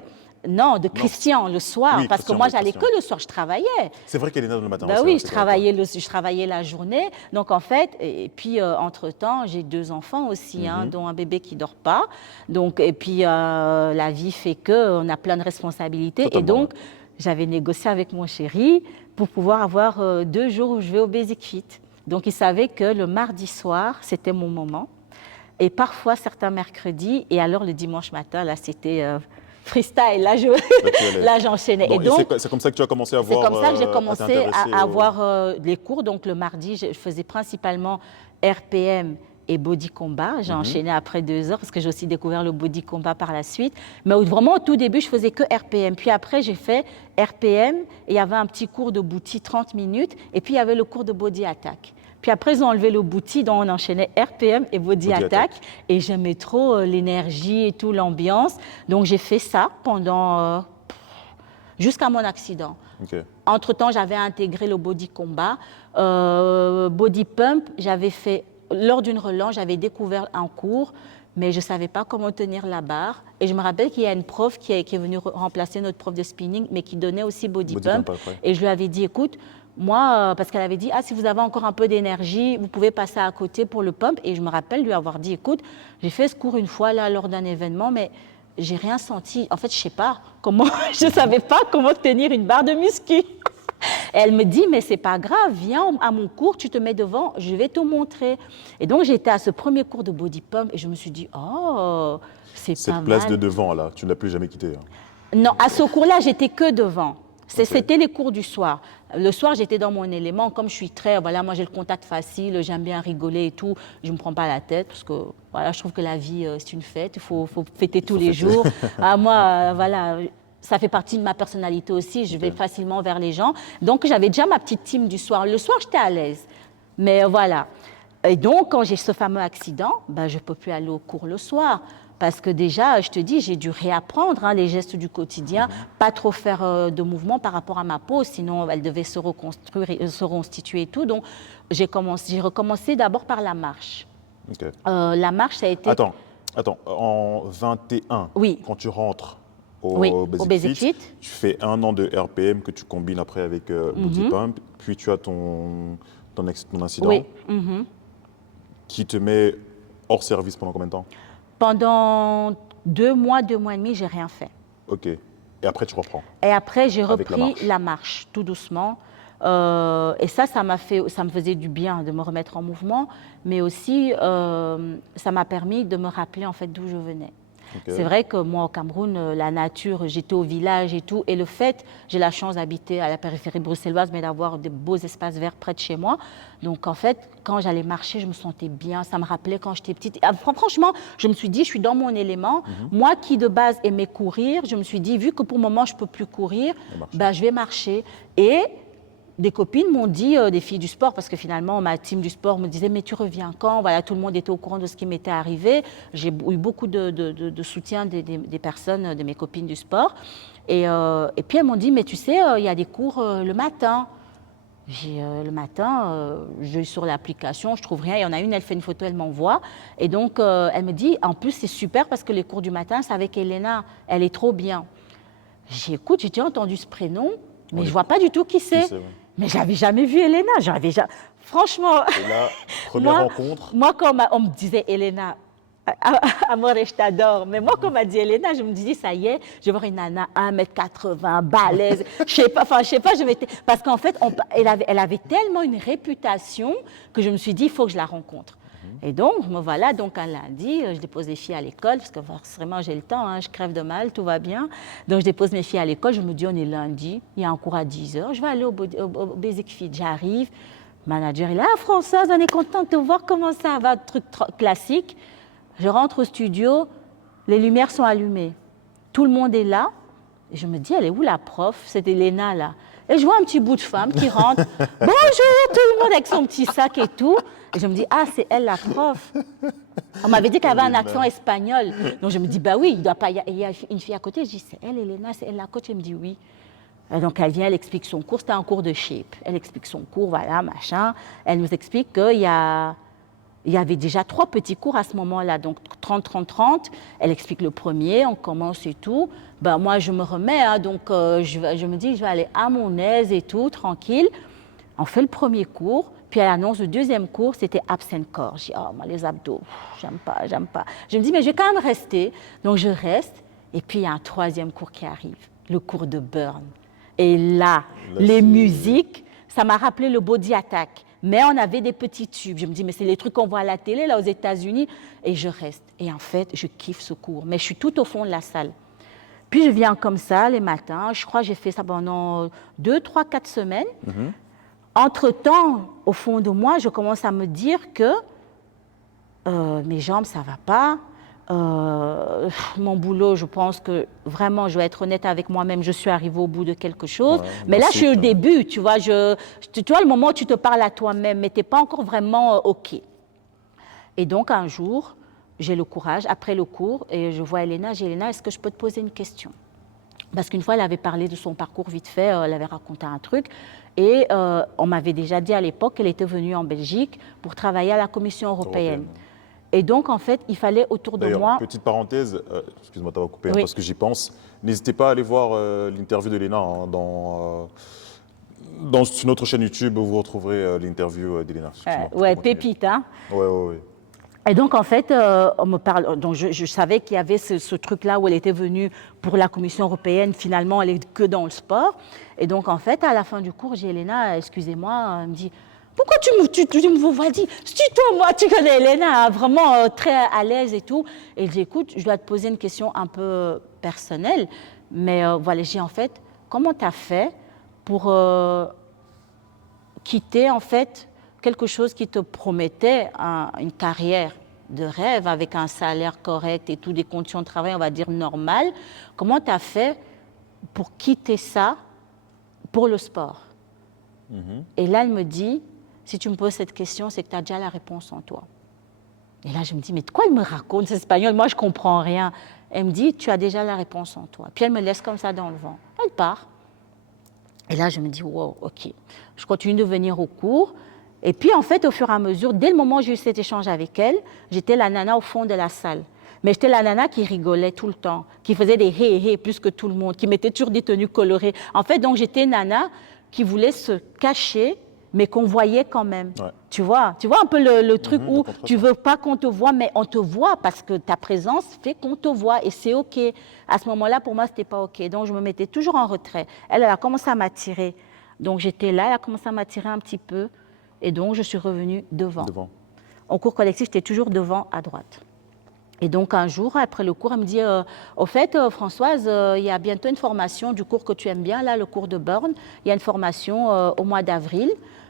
non, de Non. Christian le soir, Oui, parce que Christian, moi, oui, j'allais que Christian. le soir, je travaillais. C'est vrai qu'Elena le matin, ouais, Ben oui, c'est correct. Ouais. je travaillais la journée. Donc en fait, et puis entre-temps, j'ai 2 enfants aussi, hein, dont un bébé qui ne dort pas. Donc, et puis la vie fait qu'on a plein de responsabilités. Et Totalement. Ouais. donc, j'avais négocié avec mon chéri pour pouvoir avoir 2 jours où je vais au Basic Fit. Donc il savait que le mardi soir, c'était mon moment. Et parfois, certains mercredis, et alors le dimanche matin, là, c'était freestyle. Là, Là, tu y allais. là, j'enchaînais. Et Donc, et donc, c'est comme ça que tu as commencé à c'est voir, comme ça que j'ai à commencé t'intéresser à au. avoir les cours. Donc le mardi, je faisais principalement RPM et body combat. J'ai enchaîné après 2 heures parce que j'ai aussi découvert le body combat par la suite. Mais vraiment au tout début, je faisais que RPM. Puis après, j'ai fait RPM et il y avait un petit cours de booty 30 minutes. Et puis il y avait le cours de body attack. Puis après, ils ont enlevé le booty, donc on enchaînait RPM et body Body attack. attack. Et j'aimais trop l'énergie et tout, l'ambiance. Donc j'ai fait ça pendant jusqu'à mon accident. Ok. Entre-temps, j'avais intégré le body combat. Body pump, j'avais fait, lors d'une relance, j'avais découvert un cours, mais je ne savais pas comment tenir la barre. Et je me rappelle qu'il y a une prof qui est venue remplacer notre prof de spinning, mais qui donnait aussi body Body pump. pump après. Et je lui avais dit, écoute, moi, parce qu'elle avait dit, ah, si vous avez encore un peu d'énergie, vous pouvez passer à côté pour le pump. Et je me rappelle lui avoir dit, écoute, j'ai fait ce cours une fois là lors d'un événement, mais j'ai rien senti. En fait, je sais pas comment, je savais pas comment tenir une barre de muscu. Et elle me dit, mais c'est pas grave, viens à mon cours, tu te mets devant, je vais te montrer. Et donc, j'étais à ce premier cours de body pump et je me suis dit, oh, c'est pas Cette place mal. de devant, là, tu ne l'as plus jamais quittée. Hein. Non, à ce cours-là, j'étais que devant. Ok. C'était les cours du soir. Le soir, j'étais dans mon élément. Comme je suis très, voilà, moi j'ai le contact facile, j'aime bien rigoler et tout. Je ne me prends pas la tête parce que, voilà, je trouve que la vie, c'est une fête. Il faut fêter tous les jours. Ah, moi, voilà, ça fait partie de ma personnalité aussi. Je vais facilement vers les gens. Donc, j'avais déjà ma petite team du soir. Le soir, j'étais à l'aise. Mais voilà. Et donc, quand j'ai ce fameux accident, ben, je ne peux plus aller au cours le soir. Parce que déjà, je te dis, j'ai dû réapprendre les gestes du quotidien, pas trop faire de mouvements par rapport à ma peau, sinon elle devait se reconstruire, se reconstituer et tout. Donc, j'ai recommencé d'abord par la marche. Ok. La marche, ça a été... Attends, en 21, Oui. quand tu rentres Oui, au au Basic Basic Fit, Fit. tu fais un an de RPM que tu combines après avec Body Pump, puis tu as ton incident Oui. qui te met hors service pendant combien de temps? Pendant 2 mois, 2 mois et demi, j'ai rien fait. Ok. Et après, tu reprends. Et après, j'ai Avec repris la la marche, tout doucement. Et ça me faisait du bien de me remettre en mouvement, mais aussi, ça m'a permis de me rappeler en fait d'où je venais. Ok. C'est vrai que moi, au Cameroun, la nature, j'étais au village et tout. Et le fait, j'ai la chance d'habiter à la périphérie bruxelloise, mais d'avoir de beaux espaces verts près de chez moi. Donc, en fait, quand j'allais marcher, je me sentais bien. Ça me rappelait quand j'étais petite. Franchement, je me suis dit, je suis dans mon élément. Moi qui, de base, aimais courir, je me suis dit, vu que pour le moment, je ne peux plus courir, bah, je vais marcher. Et des copines m'ont dit, des filles du sport, parce que finalement, ma team du sport me disait, mais tu reviens quand? Voilà, tout le monde était au courant de ce qui m'était arrivé. J'ai eu beaucoup de soutien des personnes, de mes copines du sport. Et puis, elles m'ont dit, mais tu sais, il y a des cours le matin. Le matin, je suis sur l'application, je trouve rien. Il y en a une, elle fait une photo, elle m'envoie. Et donc, elle me dit, en plus, c'est super parce que les cours du matin, c'est avec Elena. Elle est trop bien. J'écoute, j'ai déjà entendu ce prénom, mais je ne vois pas du tout qui c'est. Ouais. Mais j'avais jamais vu Elena. Franchement, Et là, première rencontre. moi quand on me disait Elena, Amore, je t'adore. Mais moi, quand on m'a dit Elena, je me disais, ça y est, je vais voir une nana 1m80, balèze. Je sais pas, parce qu'en fait, elle avait tellement une réputation que je me suis dit, il faut que je la rencontre. Et donc, me voilà, donc un lundi, je dépose les filles à l'école, parce que forcément j'ai le temps, hein, je crève de mal, tout va bien. Donc je dépose mes filles à l'école, je me dis on est lundi, il y a un cours à 10h, je vais aller au Basic Fit, j'arrive, le manager il est là, ah, Françoise, on est content de te voir, comment ça va, truc classique. Je rentre au studio, les lumières sont allumées, tout le monde est là, et je me dis elle est où la prof, c'était Léna là. Et je vois un petit bout de femme qui rentre. Bonjour tout le monde avec son petit sac et tout. Et je me dis, ah, c'est elle la prof. On m'avait dit qu'elle avait un accent espagnol. Donc je me dis, bah oui, il doit pas il y a une fille à côté. Je dis, c'est elle, Elena, c'est elle la coach. Elle me dit, oui. Et donc elle vient, elle explique son cours. C'était un cours de shape. Elle explique son cours, voilà, machin. Elle nous explique qu'il y avait déjà 3 petits cours à ce moment-là, donc 30, 30, 30. Elle explique le premier, on commence et tout. Ben, moi, je me remets, hein, donc je me dis, je vais aller à mon aise et tout, tranquille. On fait le premier cours, puis elle annonce le deuxième cours, c'était absent core. Je dis, oh, moi, les abdos, j'aime pas, j'aime pas. Je me dis, mais je vais quand même rester. Donc, je reste, et puis il y a un 3e cours qui arrive, le cours de burn. Et là les musiques, ça m'a rappelé le body attack. Mais on avait des petits tubes. Je me dis, mais c'est les trucs qu'on voit à la télé, là, aux États-Unis. Et je reste. Et en fait, je kiffe ce cours. Mais je suis tout au fond de la salle. Puis je viens comme ça les matins. Je crois que j'ai fait ça pendant 2, 3, 4 semaines. Entre-temps, au fond de moi, je commence à me dire que mes jambes, ça ne va pas. Mon boulot, je pense que vraiment, je vais être honnête avec moi-même, je suis arrivée au bout de quelque chose. Ouais, mais là, je suis au début, tu vois, tu vois le moment où tu te parles à toi-même, mais tu n'es pas encore vraiment OK. Et donc, un jour, j'ai le courage, après le cours, et je vois Elena, j'ai Elena, est-ce que je peux te poser une question? Parce qu'une fois, elle avait parlé de son parcours vite fait, elle avait raconté un truc, et on m'avait déjà dit à l'époque qu'elle était venue en Belgique pour travailler à la Commission européenne. Et donc, en fait, il fallait autour de moi... Petite parenthèse, excuse-moi, t'as coupé, oui. Parce que j'y pense. N'hésitez pas à aller voir l'interview d'Elena hein, sur notre chaîne YouTube, où vous retrouverez l'interview d'Elena. Ouais, pépite, hein. Ouais. Et donc, en fait, on me parle... Donc, je savais qu'il y avait ce truc-là où elle était venue pour la Commission européenne. Finalement, elle est que dans le sport. Et donc, en fait, à la fin du cours, j'ai Elena, excusez-moi, elle me dit... Pourquoi tu me vois dire, tutoie-moi, tu connais Elena, hein, vraiment très à l'aise et tout. Et je dis, écoute, je dois te poser une question un peu personnelle, mais voilà, j'ai en fait, comment tu as fait pour quitter en fait quelque chose qui te promettait une carrière de rêve avec un salaire correct et tout, des conditions de travail, on va dire, normales. Comment tu as fait pour quitter ça pour le sport? Et là, elle me dit, si tu me poses cette question, c'est que tu as déjà la réponse en toi. Et là, je me dis, mais de quoi elle me raconte, cet espagnol? Moi, je ne comprends rien. Elle me dit, tu as déjà la réponse en toi. Puis elle me laisse comme ça dans le vent. Elle part. Et là, je me dis, wow, OK. Je continue de venir au cours. Et puis, en fait, au fur et à mesure, dès le moment où j'ai eu cet échange avec elle, j'étais la nana au fond de la salle. Mais j'étais la nana qui rigolait tout le temps, qui faisait des hé-hé plus que tout le monde, qui mettait toujours des tenues colorées. En fait, donc, j'étais une nana qui voulait se cacher, mais qu'on voyait quand même. Ouais. Tu vois un peu le truc où tu ne veux pas qu'on te voit, mais on te voit parce que ta présence fait qu'on te voit et c'est OK. À ce moment-là, pour moi, ce n'était pas OK. Donc, je me mettais toujours en retrait. Elle a commencé à m'attirer. Donc, j'étais là, elle a commencé à m'attirer un petit peu. Et donc, je suis revenue devant. En cours collectif, j'étais toujours devant à droite. Et donc, un jour, après le cours, elle me dit, au fait, Françoise, il y a bientôt une formation du cours que tu aimes bien, là, le cours de Burn. Il y a une formation au mois d'avril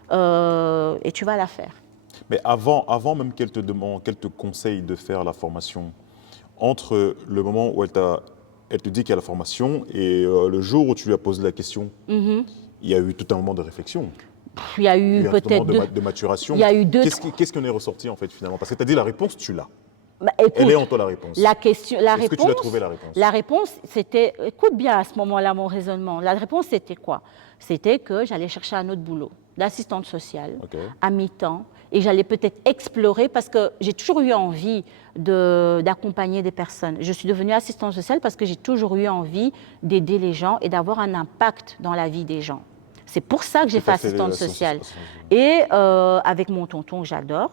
et tu vas la faire. Mais avant même qu'elle te conseille de faire la formation, entre le moment où elle te dit qu'il y a la formation et le jour où tu lui as posé la question, il y a eu tout un moment de réflexion. Il y a eu peut-être de maturation. Il y a eu Qu'est-ce qu'on est ressorti en fait finalement? Parce que tu as dit la réponse, tu l'as. Bah, écoute, elle est en toi la réponse. Est-ce que tu l'as trouvé la réponse? La réponse, c'était, écoute bien à ce moment-là mon raisonnement. La réponse, c'était quoi? C'était que j'allais chercher un autre boulot d'assistante sociale à mi-temps et j'allais peut-être explorer parce que j'ai toujours eu envie d'accompagner des personnes. Je suis devenue assistante sociale parce que j'ai toujours eu envie d'aider les gens et d'avoir un impact dans la vie des gens. C'est pour ça que j'ai fait assistante sociale. Et avec mon tonton, j'adore.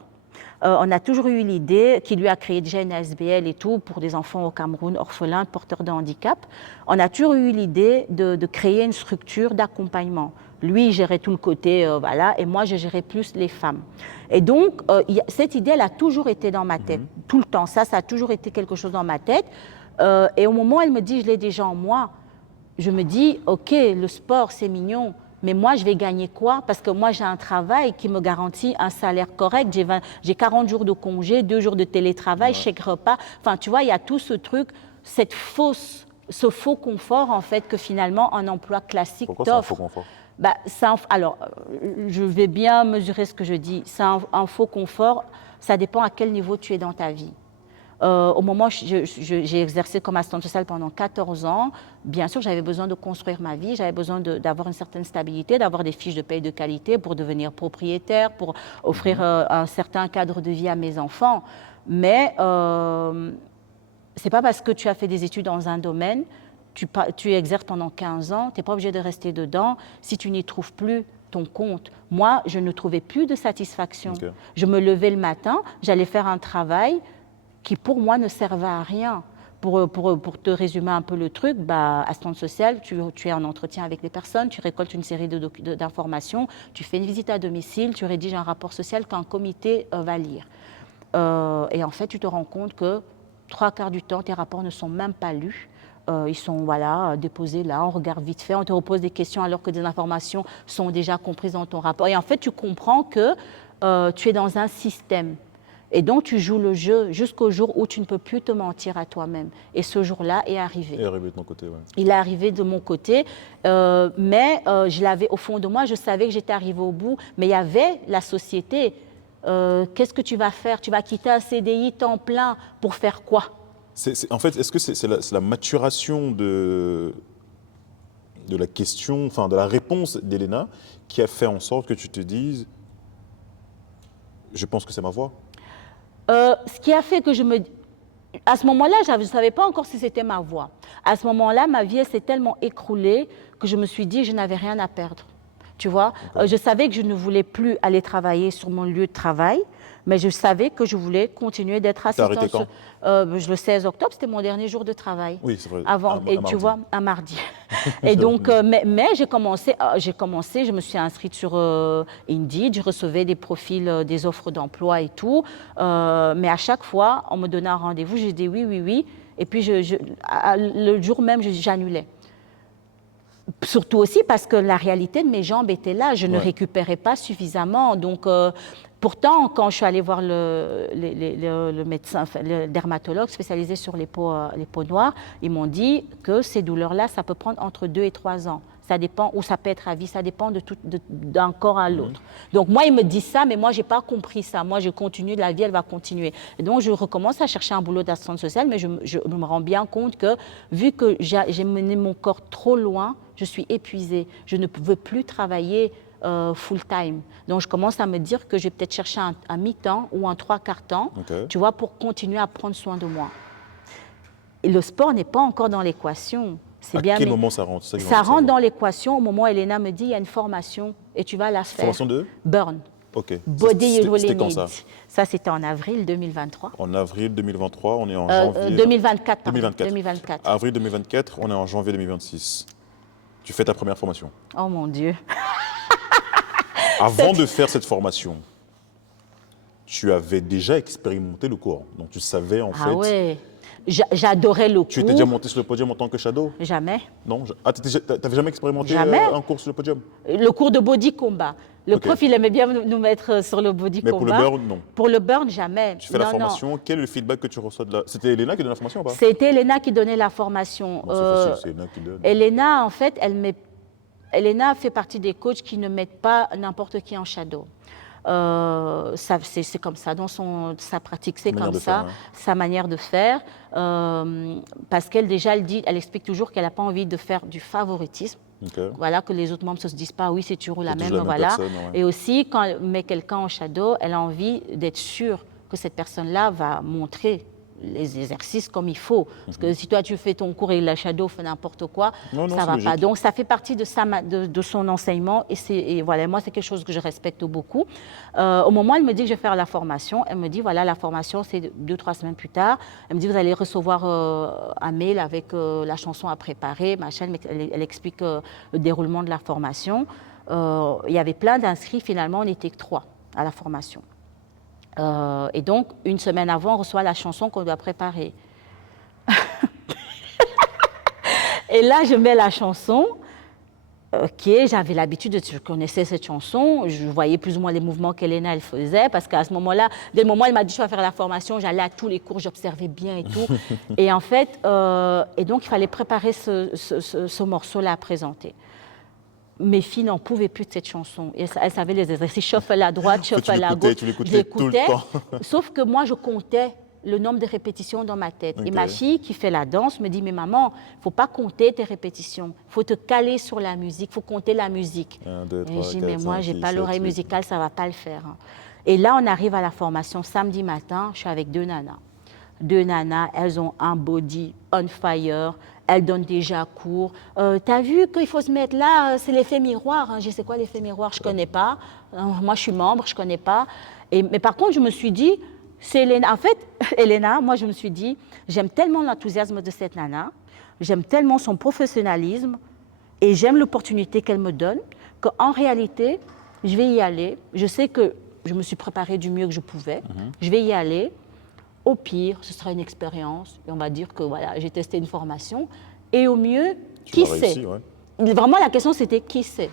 On a toujours eu l'idée, qui lui a créé déjà une ASBL et tout, pour des enfants au Cameroun, orphelins, porteurs de handicap. On a toujours eu l'idée de créer une structure d'accompagnement. Lui, il gérait tout le côté, voilà, et moi, je gérais plus les femmes. Et donc, cette idée, elle a toujours été dans ma tête, tout le temps. Ça a toujours été quelque chose dans ma tête. Et au moment où elle me dit, je l'ai déjà en moi, je me dis, OK, le sport, c'est mignon, mais moi, je vais gagner quoi? Parce que moi, j'ai un travail qui me garantit un salaire correct. J'ai 40 jours de congé, 2 jours de télétravail, chèque repas. Enfin, tu vois, il y a tout ce truc, ce faux confort, en fait, que finalement, un emploi classique t'offre. Pourquoi c'est un faux confort? Alors, je vais bien mesurer ce que je dis. C'est un faux confort. Ça dépend à quel niveau tu es dans ta vie. Au moment où j'ai exercé comme assistante sociale pendant 14 ans, bien sûr, j'avais besoin de construire ma vie, j'avais besoin d'avoir une certaine stabilité, d'avoir des fiches de paye de qualité pour devenir propriétaire, pour offrir un certain cadre de vie à mes enfants. Mais ce n'est pas parce que tu as fait des études dans un domaine, tu exerces pendant 15 ans, tu n'es pas obligé de rester dedans si tu n'y trouves plus ton compte. Moi, je ne trouvais plus de satisfaction. Okay. Je me levais le matin, j'allais faire un travail qui pour moi ne servait à rien. Pour te résumer un peu le truc, assistante sociale, tu es en entretien avec les personnes, tu récoltes une série d'informations, tu fais une visite à domicile, tu rédiges un rapport social qu'un comité va lire. Et en fait, tu te rends compte que 3/4 du temps, tes rapports ne sont même pas lus. Ils sont déposés là, on regarde vite fait, on te repose des questions alors que des informations sont déjà comprises dans ton rapport. Et en fait, tu comprends que tu es dans un système. Et donc, tu joues le jeu jusqu'au jour où tu ne peux plus te mentir à toi-même. Et ce jour-là est arrivé. Il est arrivé de ton côté, oui. Il est arrivé de mon côté, mais je l'avais au fond de moi, je savais que j'étais arrivée au bout, mais il y avait la société. Qu'est-ce que tu vas faire? Tu vas quitter un CDI temps plein pour faire quoi? En fait, est-ce que c'est la maturation de la question, enfin de la réponse d'Elena qui a fait en sorte que tu te dises « je pense que c'est ma voie ». Ce qui a fait que à ce moment-là, je ne savais pas encore si c'était ma voie. À ce moment-là, ma vie s'est tellement écroulée que je me suis dit que je n'avais rien à perdre. Tu vois, je savais que je ne voulais plus aller travailler sur mon lieu de travail, mais je savais que je voulais continuer d'être assistante. T'as arrêté quand? Le 16 octobre, c'était mon dernier jour de travail. Oui, c'est vrai. Avant, et tu vois, un mardi. Et donc, mais j'ai commencé, je me suis inscrite sur Indeed, je recevais des profils, des offres d'emploi et tout. Mais à chaque fois, on me donnait un rendez-vous, j'ai dit oui, oui, oui. Et puis, le jour même, j'annulais. Surtout aussi parce que la réalité de mes jambes était là, je ne récupérais pas suffisamment. Donc, pourtant, quand je suis allée voir le médecin, enfin, le dermatologue spécialisé sur les peaux noires, ils m'ont dit que ces douleurs-là, ça peut prendre entre 2 et 3 ans. Ça dépend, ou ça peut être à vie, ça dépend d'un corps à l'autre. Donc moi, ils me disent ça, mais moi, je n'ai pas compris ça. Moi, je continue, la vie, elle va continuer. Et donc, je recommence à chercher un boulot d'assistante sociale, mais je me rends bien compte que, vu que j'ai mené mon corps trop loin, je suis épuisée. Je ne veux plus travailler full-time. Donc, je commence à me dire que je vais peut-être chercher un mi-temps ou un 3/4 temps, tu vois, pour continuer à prendre soin de moi. Et le sport n'est pas encore dans l'équation. À quel moment ça rentre? Ça rentre dans l'équation au moment où Elena me dit il y a une formation et tu vas la faire. Formation de? Burn. Ok. Body C'était quand ça? Ça, c'était en avril 2023. En avril 2023, on est en janvier. 2024, pardon. 2024. 2024. Avril 2024, on est en janvier 2026. Tu fais ta première formation. Oh mon Dieu. Avant de faire cette formation, tu avais déjà expérimenté le cours. Donc tu savais en fait. Ah ouais. J'adorais le cours. Tu étais déjà monté sur le podium en tant que shadow? Jamais. Non. Ah, tu n'avais jamais expérimenté un cours sur le podium? Le cours de body combat. Le prof, il aimait bien nous mettre sur le body combat. Mais pour le burn, non. Pour le burn, jamais. Tu fais la formation. Quel est le feedback que tu reçois de là? C'était Elena qui donnait la formation ou pas? C'était Elena qui donnait la formation. C'est facile, c'est Elena qui donne. Elena, en fait, Elena fait partie des coachs qui ne mettent pas n'importe qui en shadow. C'est comme ça, dans sa pratique, c'est comme ça, sa manière de faire. Parce qu'elle, déjà, elle explique toujours qu'elle n'a pas envie de faire du favoritisme. Voilà, que les autres membres ne se disent pas, oui, c'est toujours la même, voilà. Personne, Et aussi, quand elle met quelqu'un en shadow, elle a envie d'être sûre que cette personne-là va montrer les exercices comme il faut. Parce que si toi, tu fais ton cours et la shadow fait n'importe quoi, ça ne va pas. Donc, ça fait partie de son enseignement. Et voilà, moi, c'est quelque chose que je respecte beaucoup. Au moment où elle me dit que je vais faire la formation, elle me dit, voilà, la formation, c'est 2-3 semaines plus tard. Elle me dit, vous allez recevoir un mail avec la chanson à préparer, machin. Elle explique le déroulement de la formation. Il y avait plein d'inscrits. Finalement, on n'était que 3 à la formation. Et donc, une semaine avant, on reçoit la chanson qu'on doit préparer. Et là, je mets la chanson. Ok, j'avais l'habitude, je connaissais cette chanson, je voyais plus ou moins les mouvements qu'Elena elle faisait, parce qu'à ce moment-là, dès le moment où elle m'a dit je vais faire la formation, j'allais à tous les cours, j'observais bien et tout. Et en fait, et donc il fallait préparer ce morceau-là à présenter. mes filles n'en pouvaient plus de cette chanson. Et elles savaient les exercices, shuffle à droite, shuffle à gauche. Tu l'écoutais tout le temps. Sauf que moi, je comptais le nombre de répétitions dans ma tête. Okay. Et ma fille qui fait la danse me dit, mais maman, il ne faut pas compter tes répétitions. Il faut te caler sur la musique, il faut compter la musique. 1, 2, 3, et je dis, mais moi, je n'ai pas 7, l'oreille 8. musicale, ça ne va pas le faire. Et là, on arrive à la formation samedi matin, je suis avec 2 nanas. 2 nanas, elles ont un body on fire, elles donnent déjà cours. T'as vu qu'il faut se mettre là, c'est l'effet miroir. Hein. Je sais quoi l'effet miroir, je ne connais pas. Moi, je suis membre, je ne connais pas. Mais par contre, je me suis dit, c'est Elena. En fait, Elena, moi, je me suis dit, j'aime tellement l'enthousiasme de cette nana, j'aime tellement son professionnalisme et j'aime l'opportunité qu'elle me donne, qu'en réalité, je vais y aller. Je sais que je me suis préparée du mieux que je pouvais. Je vais y aller. Au pire, ce sera une expérience. Et on va dire que voilà, j'ai testé une formation. Et au mieux, qui sait? Vraiment, la question, c'était qui sait?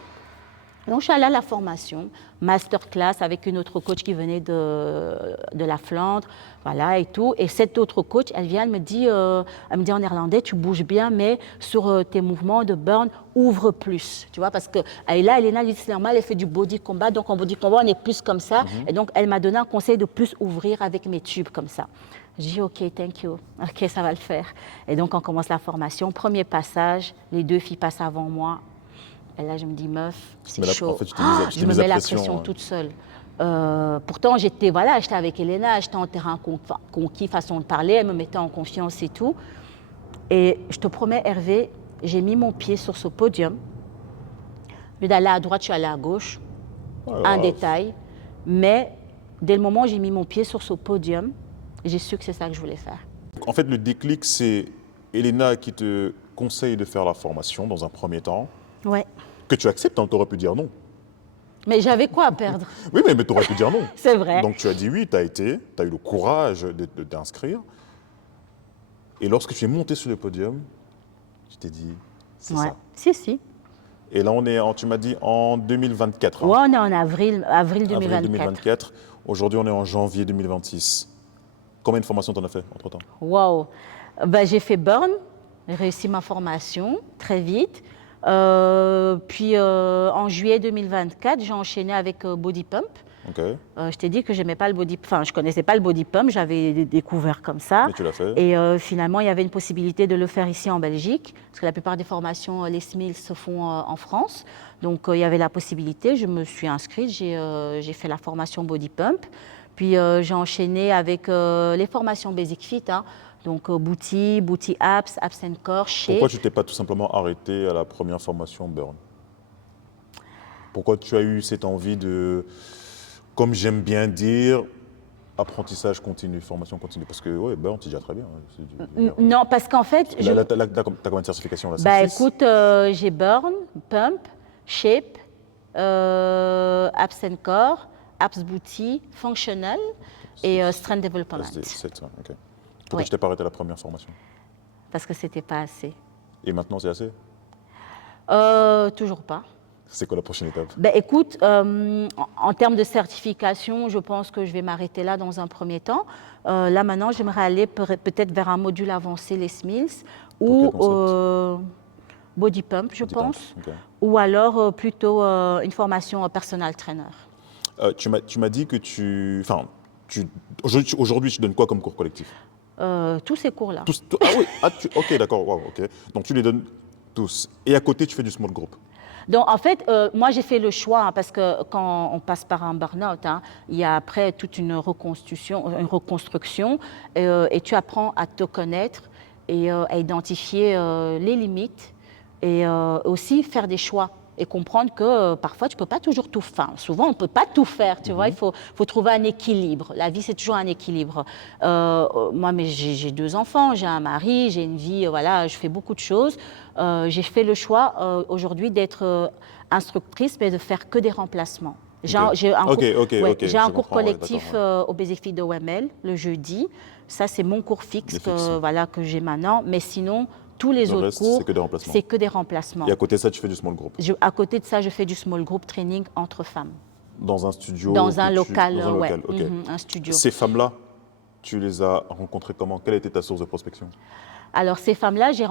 Donc, je suis allée à la formation, masterclass avec une autre coach qui venait de la Flandre, voilà, et tout. Et cette autre coach, elle vient, elle me dit en néerlandais, tu bouges bien, mais sur tes mouvements de burn, ouvre plus, tu vois, parce que là, Elena, lui dit, c'est normal, elle fait du body combat, donc en body combat, on est plus comme ça. Et donc, elle m'a donné un conseil de plus ouvrir avec mes tubes comme ça. Je dis, OK, thank you. OK, ça va le faire. Et donc, on commence la formation. Premier passage, les 2 filles passent avant moi. Et là, je me dis, meuf, c'est chaud. En fait, je me mets la pression toute seule. Pourtant, j'étais avec Elena, j'étais en terrain conquis, façon de parler, elle me mettait en confiance et tout. Et je te promets, Hervé, j'ai mis mon pied sur ce podium. Au lieu d'aller à droite, je suis allée à gauche. Un détail. Mais dès le moment où j'ai mis mon pied sur ce podium, j'ai su que c'est ça que je voulais faire. En fait, le déclic, c'est Elena qui te conseille de faire la formation dans un premier temps. Ouais. Que tu acceptes, hein, tu aurais pu dire non. Mais j'avais quoi à perdre? Oui, mais tu aurais pu dire non. C'est vrai. Donc tu as dit oui, tu as eu le courage de t'inscrire. Et lorsque tu es monté sur le podium, tu t'es dit, c'est ça. Si. Et là, tu m'as dit en 2024. Hein. Ouais, on est en avril 2024. Avril 2024. Aujourd'hui, on est en janvier 2026. Combien de formations t'en as fait entre-temps? Wow. J'ai fait Burn, j'ai réussi ma formation très vite. Puis en juillet 2024, j'ai enchaîné avec Body Pump. Okay. Je t'ai dit que j'aimais pas le body, enfin je connaissais pas le body pump, j'avais découvert comme ça. Mais tu l'as fait. Et finalement, il y avait une possibilité de le faire ici en Belgique, parce que la plupart des formations, les SMILS se font en France. Donc il y avait la possibilité, je me suis inscrite, j'ai fait la formation body pump. Puis j'ai enchaîné avec les formations Basic Fit, hein. Donc Booty Abs, Abs and Core, Shape. Pourquoi tu t'es pas tout simplement arrêté à la première formation Burn? Pourquoi tu as eu cette envie de, comme j'aime bien dire, apprentissage continu, formation continue? Parce que ouais, Burn, c'est déjà très bien. Non, parce qu'en fait... Tu as combien de certifications là? Écoute, j'ai Burn, Pump, Shape, Abs and Core, Abs Booty, Functional et Strength Development. C'est 7, ok. Pourquoi tu t'es pas arrêté à la première formation? Parce que c'était pas assez. Et maintenant, c'est assez? Toujours pas. C'est quoi la prochaine étape? Écoute, en termes de certification, je pense que je vais m'arrêter là dans un premier temps. Là, maintenant, j'aimerais aller peut-être vers un module avancé, les SMILS, ou Body Pump, je pense, okay. Ou alors plutôt une formation personal trainer. Tu m'as dit que aujourd'hui, tu donnes quoi comme cours collectif? Tous ces cours-là. Ah oui, ok, d'accord, wow, ok. Donc tu les donnes tous. Et à côté, tu fais du small group? Donc, en fait, moi, j'ai fait le choix, hein, parce que quand on passe par un burn-out, hein, il y a après toute une reconstruction et tu apprends à te connaître et à identifier les limites et aussi faire des choix et comprendre que parfois, tu ne peux pas toujours tout faire. Souvent, on ne peut pas tout faire, tu vois. Il faut trouver un équilibre. La vie, c'est toujours un équilibre. Moi, mais j'ai 2 enfants, j'ai un mari, j'ai une vie, voilà, je fais beaucoup de choses. J'ai fait le choix aujourd'hui d'être instructrice, mais de faire que des remplacements. J'ai un cours collectif au Basic Fit de OML le jeudi. Ça, c'est mon cours fixe que j'ai maintenant. Mais sinon, tous les autres cours, c'est que des remplacements. Et à côté de ça, tu fais du small group? À côté de ça, je fais du small group training entre femmes. Dans un studio? Dans un local, okay. Un studio. Ces femmes-là, tu les as rencontrées comment? Quelle a été ta source de prospection? Alors, ces femmes-là, je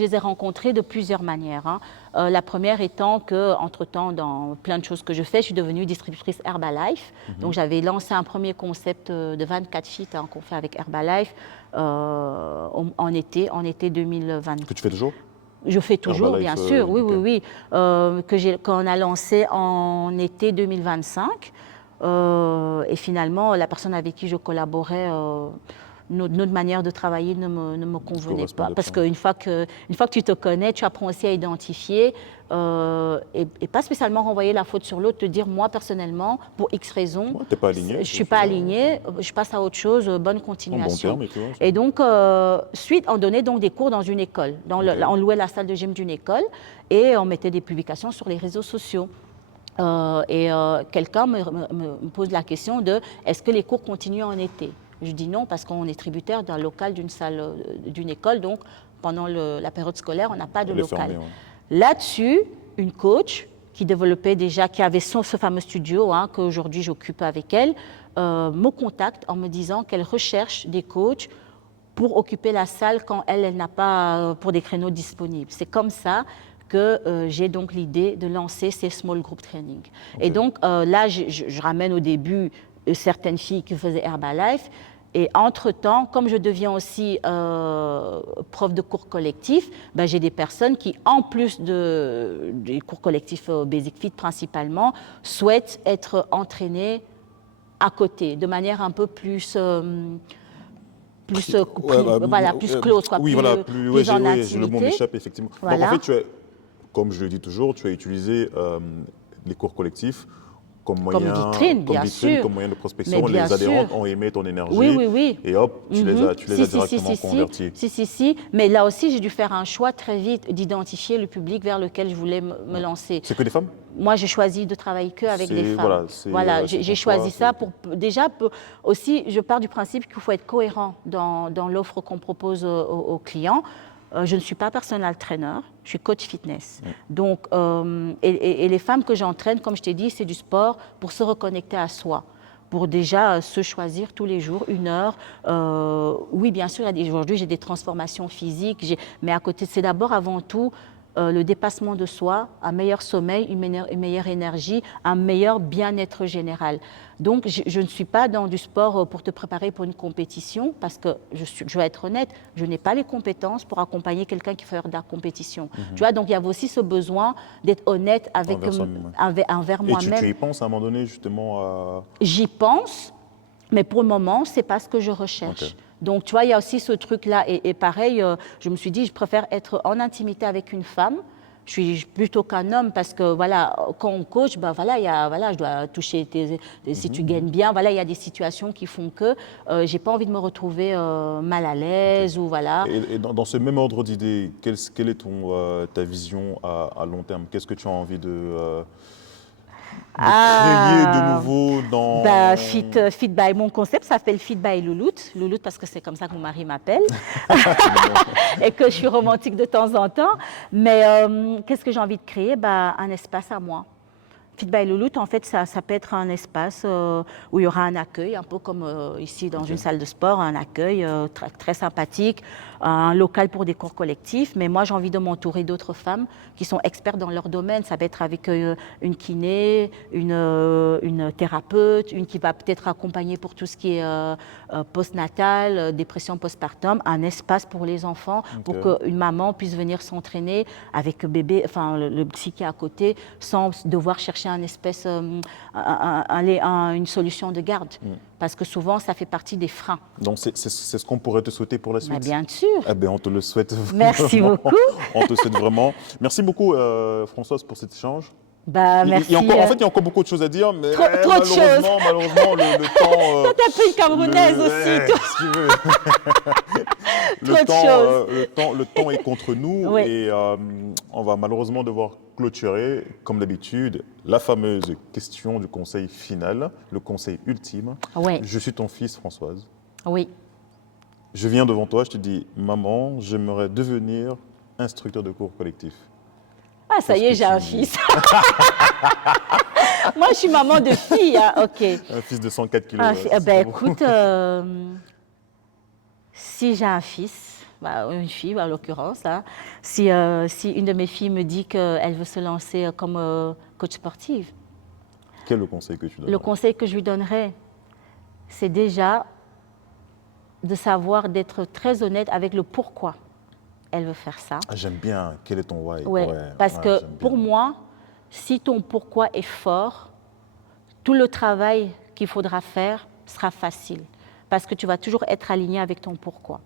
les ai rencontrées de plusieurs manières, hein. La première étant qu'entre-temps, dans plein de choses que je fais, je suis devenue distributrice Herbalife. Donc, j'avais lancé un premier concept de 24 feet hein, qu'on fait avec Herbalife en été 2020. Que tu fais toujours? Je fais toujours, Herbalife, bien sûr, oui, ok. oui, oui. Qu'on a lancé en été 2025. Et finalement, la personne avec qui je collaborais, notre manière de travailler ne me convenait pas. Parce qu'une fois que tu te connais, tu apprends aussi à identifier et pas spécialement renvoyer la faute sur l'autre, te dire, moi, personnellement, pour X raisons, Ouais, t'es pas aligné, je ne suis pas alignée, je passe à autre chose, bonne continuation. En bon terme, et tout, Et donc, suite, on donnait donc des cours dans une école. On louait la salle de gym d'une école et on mettait des publications sur les réseaux sociaux. Quelqu'un me pose la question de est-ce que les cours continuent en été? Je dis non parce qu'on est tributaire d'un local d'une salle d'une école, donc pendant la période scolaire, on n'a pas de local. Fermé, ouais. Là-dessus, une coach qui développait déjà, qui avait ce fameux studio hein, qu'aujourd'hui j'occupe avec elle, me contacte en me disant qu'elle recherche des coachs pour occuper la salle quand elle n'a pas pour des créneaux disponibles. C'est comme ça que j'ai donc l'idée de lancer ces small group training. Okay. Et donc là, je ramène au début certaines filles qui faisaient Herbalife. Et entre-temps, comme je deviens aussi prof de cours collectifs, ben, j'ai des personnes qui, en plus des cours collectifs Basic Fit principalement, souhaitent être entraînées à côté, de manière un peu plus close, quoi, oui, plus, voilà, plus en intimité. Le mot m'échappe, effectivement. Voilà. Donc, en fait, comme je le dis toujours, tu as utilisé les cours collectifs comme moyen, bien sûr. Comme moyen de prospection. Les adhérents ont aimé ton énergie. Oui. Et hop, tu les as directement convertis. Si. Mais là aussi, j'ai dû faire un choix très vite d'identifier le public vers lequel je voulais me lancer. C'est que des femmes? Moi, j'ai choisi de travailler qu'avec des femmes. Voilà, j'ai choisi ça pour déjà aussi. Je pars du principe qu'il faut être cohérent dans l'offre qu'on propose aux clients. Je ne suis pas personal trainer, je suis coach fitness. Donc, et les femmes que j'entraîne, comme je t'ai dit, c'est du sport pour se reconnecter à soi, pour déjà se choisir tous les jours une heure. Oui, bien sûr, aujourd'hui, j'ai des transformations physiques, mais à côté, c'est d'abord, avant tout, le dépassement de soi, un meilleur sommeil, une meilleure énergie, un meilleur bien-être général. Donc, je ne suis pas dans du sport pour te préparer pour une compétition, parce que, je vais être honnête, je n'ai pas les compétences pour accompagner quelqu'un qui fait de la compétition. Tu vois, donc il y avait aussi ce besoin d'être honnête envers moi-même. Et tu y penses à un moment donné, justement J'y pense, mais pour le moment, ce n'est pas ce que je recherche. Okay. Donc, tu vois, il y a aussi ce truc-là. Et pareil, je me suis dit, je préfère être en intimité avec une femme. Je suis plutôt qu'un homme parce que, voilà, quand on coach, ben, voilà, je dois toucher si tu gagnes bien. Voilà, il y a des situations qui font que je n'ai pas envie de me retrouver mal à l'aise. Ou voilà. Et dans ce même ordre d'idée, quelle est ta vision à long terme? Qu'est-ce que tu as envie de créer de nouveau dans... Fit by, mon concept s'appelle Fit by Louloute. Louloute parce que c'est comme ça que mon mari m'appelle et que je suis romantique de temps en temps. Mais qu'est-ce que j'ai envie de créer? Un espace à moi. Fit by Louloute, en fait, ça peut être un espace où il y aura un accueil, un peu comme ici dans une salle de sport, un accueil très, très sympathique, un local pour des cours collectifs. Mais moi, j'ai envie de m'entourer d'autres femmes qui sont expertes dans leur domaine. Ça va être avec une kiné, une thérapeute, une qui va peut-être accompagner pour tout ce qui est postnatal, dépression postpartum, un espace pour les enfants, pour qu'une maman puisse venir s'entraîner avec le bébé, enfin le psy qui est à côté, sans devoir chercher une solution de garde. Parce que souvent, ça fait partie des freins. Donc, c'est ce qu'on pourrait te souhaiter pour la suite? Bien sûr. Eh bien, on te le souhaite vraiment. Merci beaucoup. On te souhaite vraiment. Merci beaucoup, Françoise, pour cet échange. Merci. En fait, il y a encore beaucoup de choses à dire, mais trop de choses. Malheureusement, le temps... Toi, t'es un peu une Camerounaise aussi. Si tu veux. Le temps est contre nous et on va malheureusement devoir clôturer, comme d'habitude, la fameuse question du conseil final, le conseil ultime. Oui. Je suis ton fils, Françoise. Oui. Je viens devant toi, je te dis, maman, j'aimerais devenir instructeur de cours collectif. Ah, ça y est, j'ai un fils. Moi, je suis maman de fille, hein. OK. Un fils de 104 kilos. Écoute, si j'ai un fils, une fille en l'occurrence, hein, si une de mes filles me dit qu'elle veut se lancer comme coach sportive, Quel est le conseil que tu donnerais? le conseil que je lui donnerais, c'est déjà de savoir d'être très honnête avec le pourquoi elle veut faire ça. Ah, j'aime bien. Quel est ton why? Ouais, parce que j'aime pour bien. moi, si ton pourquoi est fort, tout le travail qu'il faudra faire sera facile. Parce que tu vas toujours être aligné avec ton pourquoi.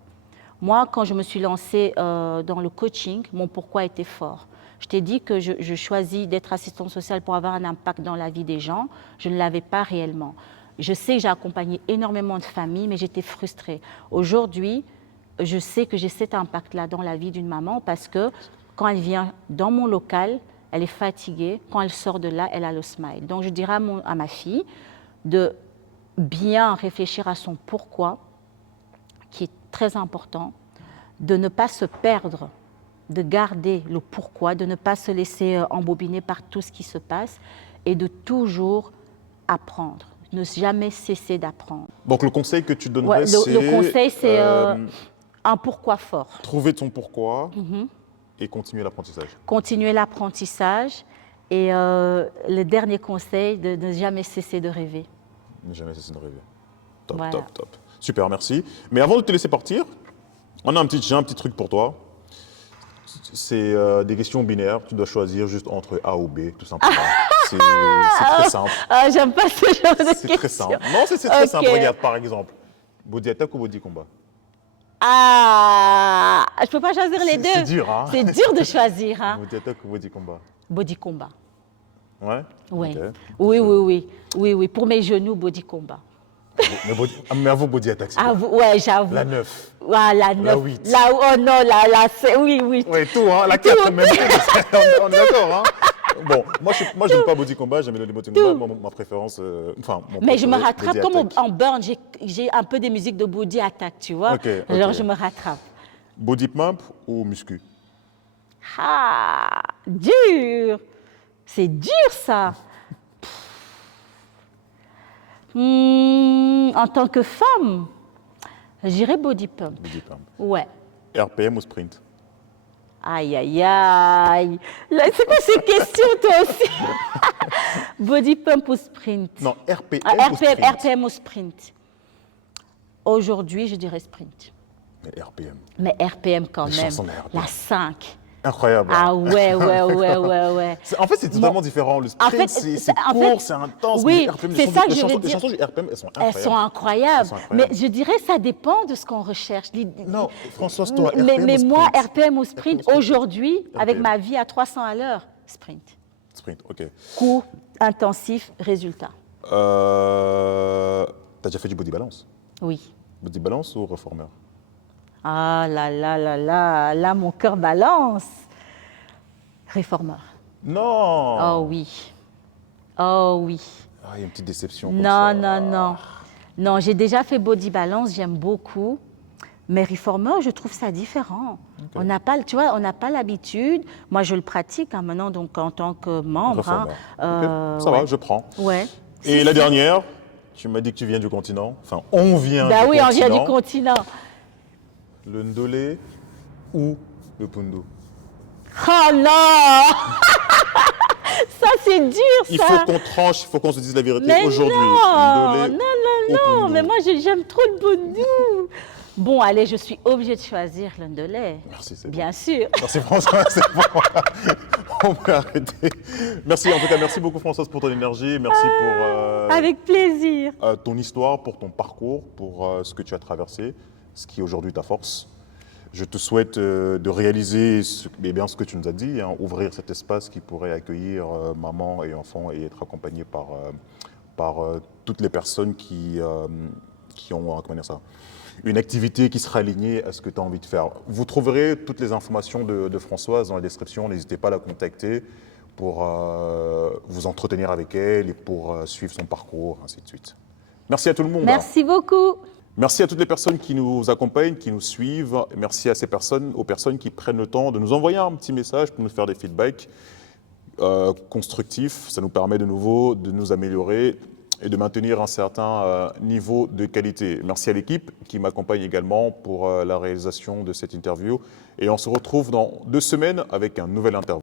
Moi, quand je me suis lancée dans le coaching, mon pourquoi était fort. Je t'ai dit que je choisis d'être assistante sociale pour avoir un impact dans la vie des gens. Je ne l'avais pas réellement. Je sais que j'ai accompagné énormément de familles, mais j'étais frustrée. Aujourd'hui, je sais que j'ai cet impact-là dans la vie d'une maman parce que quand elle vient dans mon local, elle est fatiguée. Quand elle sort de là, elle a le smile. Donc, je dirais à ma fille de bien réfléchir à son pourquoi, qui est très important, de ne pas se perdre, de garder le pourquoi, de ne pas se laisser embobiner par tout ce qui se passe et de toujours apprendre, ne jamais cesser d'apprendre. Donc, le conseil que tu Ouais, donnerais, c'est... le conseil, c'est un pourquoi fort. trouver ton pourquoi et continuer l'apprentissage. Continuer l'apprentissage et le dernier conseil, de ne jamais cesser de rêver. Ne jamais cesser de rêver. Top, Voilà. top, top. Super, merci. Mais avant de te laisser partir, j'ai un petit truc pour toi. C'est des questions binaires. Tu dois choisir juste entre A ou B, tout simplement. C'est très simple. Ah, j'aime pas ce genre de C'est questions. très simple. Non, c'est très Ok. simple. Regarde, par exemple, body attack ou body combat? Ah, je peux pas choisir les deux. C'est dur, hein? C'est dur de choisir, hein. Body attack ou body combat? Body combat. Ouais? Oui. Ok. Oui. Pour mes genoux, body combat. Mais avant body attack, c'est Ah, quoi? ouais, j'avoue. La 9. Ah, la 9. 8. Oh non, oui. Ouais, tout, hein? La 4 même. On est d'accord, hein? Bon, moi, je n'aime pas body combat, j'aime le body combat. Moi, ma préférence, Mais je me rattrape, comme body attack. en burn, j'ai un peu des musiques de body attack, tu vois. Ok. Alors je me rattrape. Body pump ou muscu? Ah, dur. C'est dur, ça. En tant que femme, j'irais body pump. Body pump. Ouais. RPM ou sprint? Aïe. Là, c'est quoi ces questions, toi aussi? Body pump ou sprint? Non, RPM ou RPM, sprint? RPM ou sprint? Aujourd'hui, je dirais sprint. Mais RPM. Mais RPM quand Les même. chansons de RPM. La 5. Incroyable. Ah ouais. En fait, c'est totalement différent. Le sprint, En fait, c'est en court, fait, c'est intense. oui, mais RPM, c'est ça que je veux Les dire. chansons du RPM, elles sont incroyables. Elles sont incroyables. Elles sont incroyables. Mais je dirais ça dépend de ce qu'on recherche. Non, Françoise, toi, mais RPM ou moi, sprint? RPM ou sprint, RPM. aujourd'hui, avec RPM. ma vie à 300 à l'heure, sprint. Sprint, ok. Court, intensif, résultat. T'as déjà fait du body balance? Oui. Body balance ou reformer? Ah là, mon cœur balance. Réformeur. Non. Oh oui. Oh oui. Ah, il y a une petite déception comme Non, ça. Non, j'ai déjà fait body balance, j'aime beaucoup. Mais reformer, je trouve ça différent. Ok. On n'a pas, tu vois, on n'a pas l'habitude. Moi, je le pratique maintenant, donc en tant que membre. Reformer. hein. Ok, ça va, je prends. Ouais. Et la dernière, tu m'as dit que tu viens du continent. Enfin, on vient Bah du oui, continent. on vient du continent. Le ndolé ou le pundu? Oh non. Ça, c'est dur, ça. Il faut qu'on tranche, il faut qu'on se dise la vérité Mais aujourd'hui. non, Ndolé ou non, pundu? mais moi j'aime trop le bundu. Bon, allez, je suis obligée de choisir le ndolé. Merci, c'est bon. Bien sûr. Merci François, c'est bon. On peut arrêter. Merci, en tout cas, merci beaucoup Françoise pour ton énergie. Merci pour Avec plaisir. ton histoire, pour ton parcours, pour ce que tu as traversé, ce qui est aujourd'hui ta force. Je te souhaite de réaliser ce que tu nous as dit, hein, ouvrir cet espace qui pourrait accueillir maman et enfants et être accompagné par toutes les personnes qui ont comment dire ça, une activité qui sera alignée à ce que tu as envie de faire. Vous trouverez toutes les informations de Françoise dans la description, n'hésitez pas à la contacter pour vous entretenir avec elle et pour suivre son parcours, ainsi de suite. Merci à tout le monde. Merci beaucoup. Merci à toutes les personnes qui nous accompagnent, qui nous suivent. Merci à aux personnes qui prennent le temps de nous envoyer un petit message pour nous faire des feedbacks constructifs. Ça nous permet de nouveau de nous améliorer et de maintenir un certain niveau de qualité. Merci à l'équipe qui m'accompagne également pour la réalisation de cette interview. Et on se retrouve dans 2 semaines avec un nouvel interview.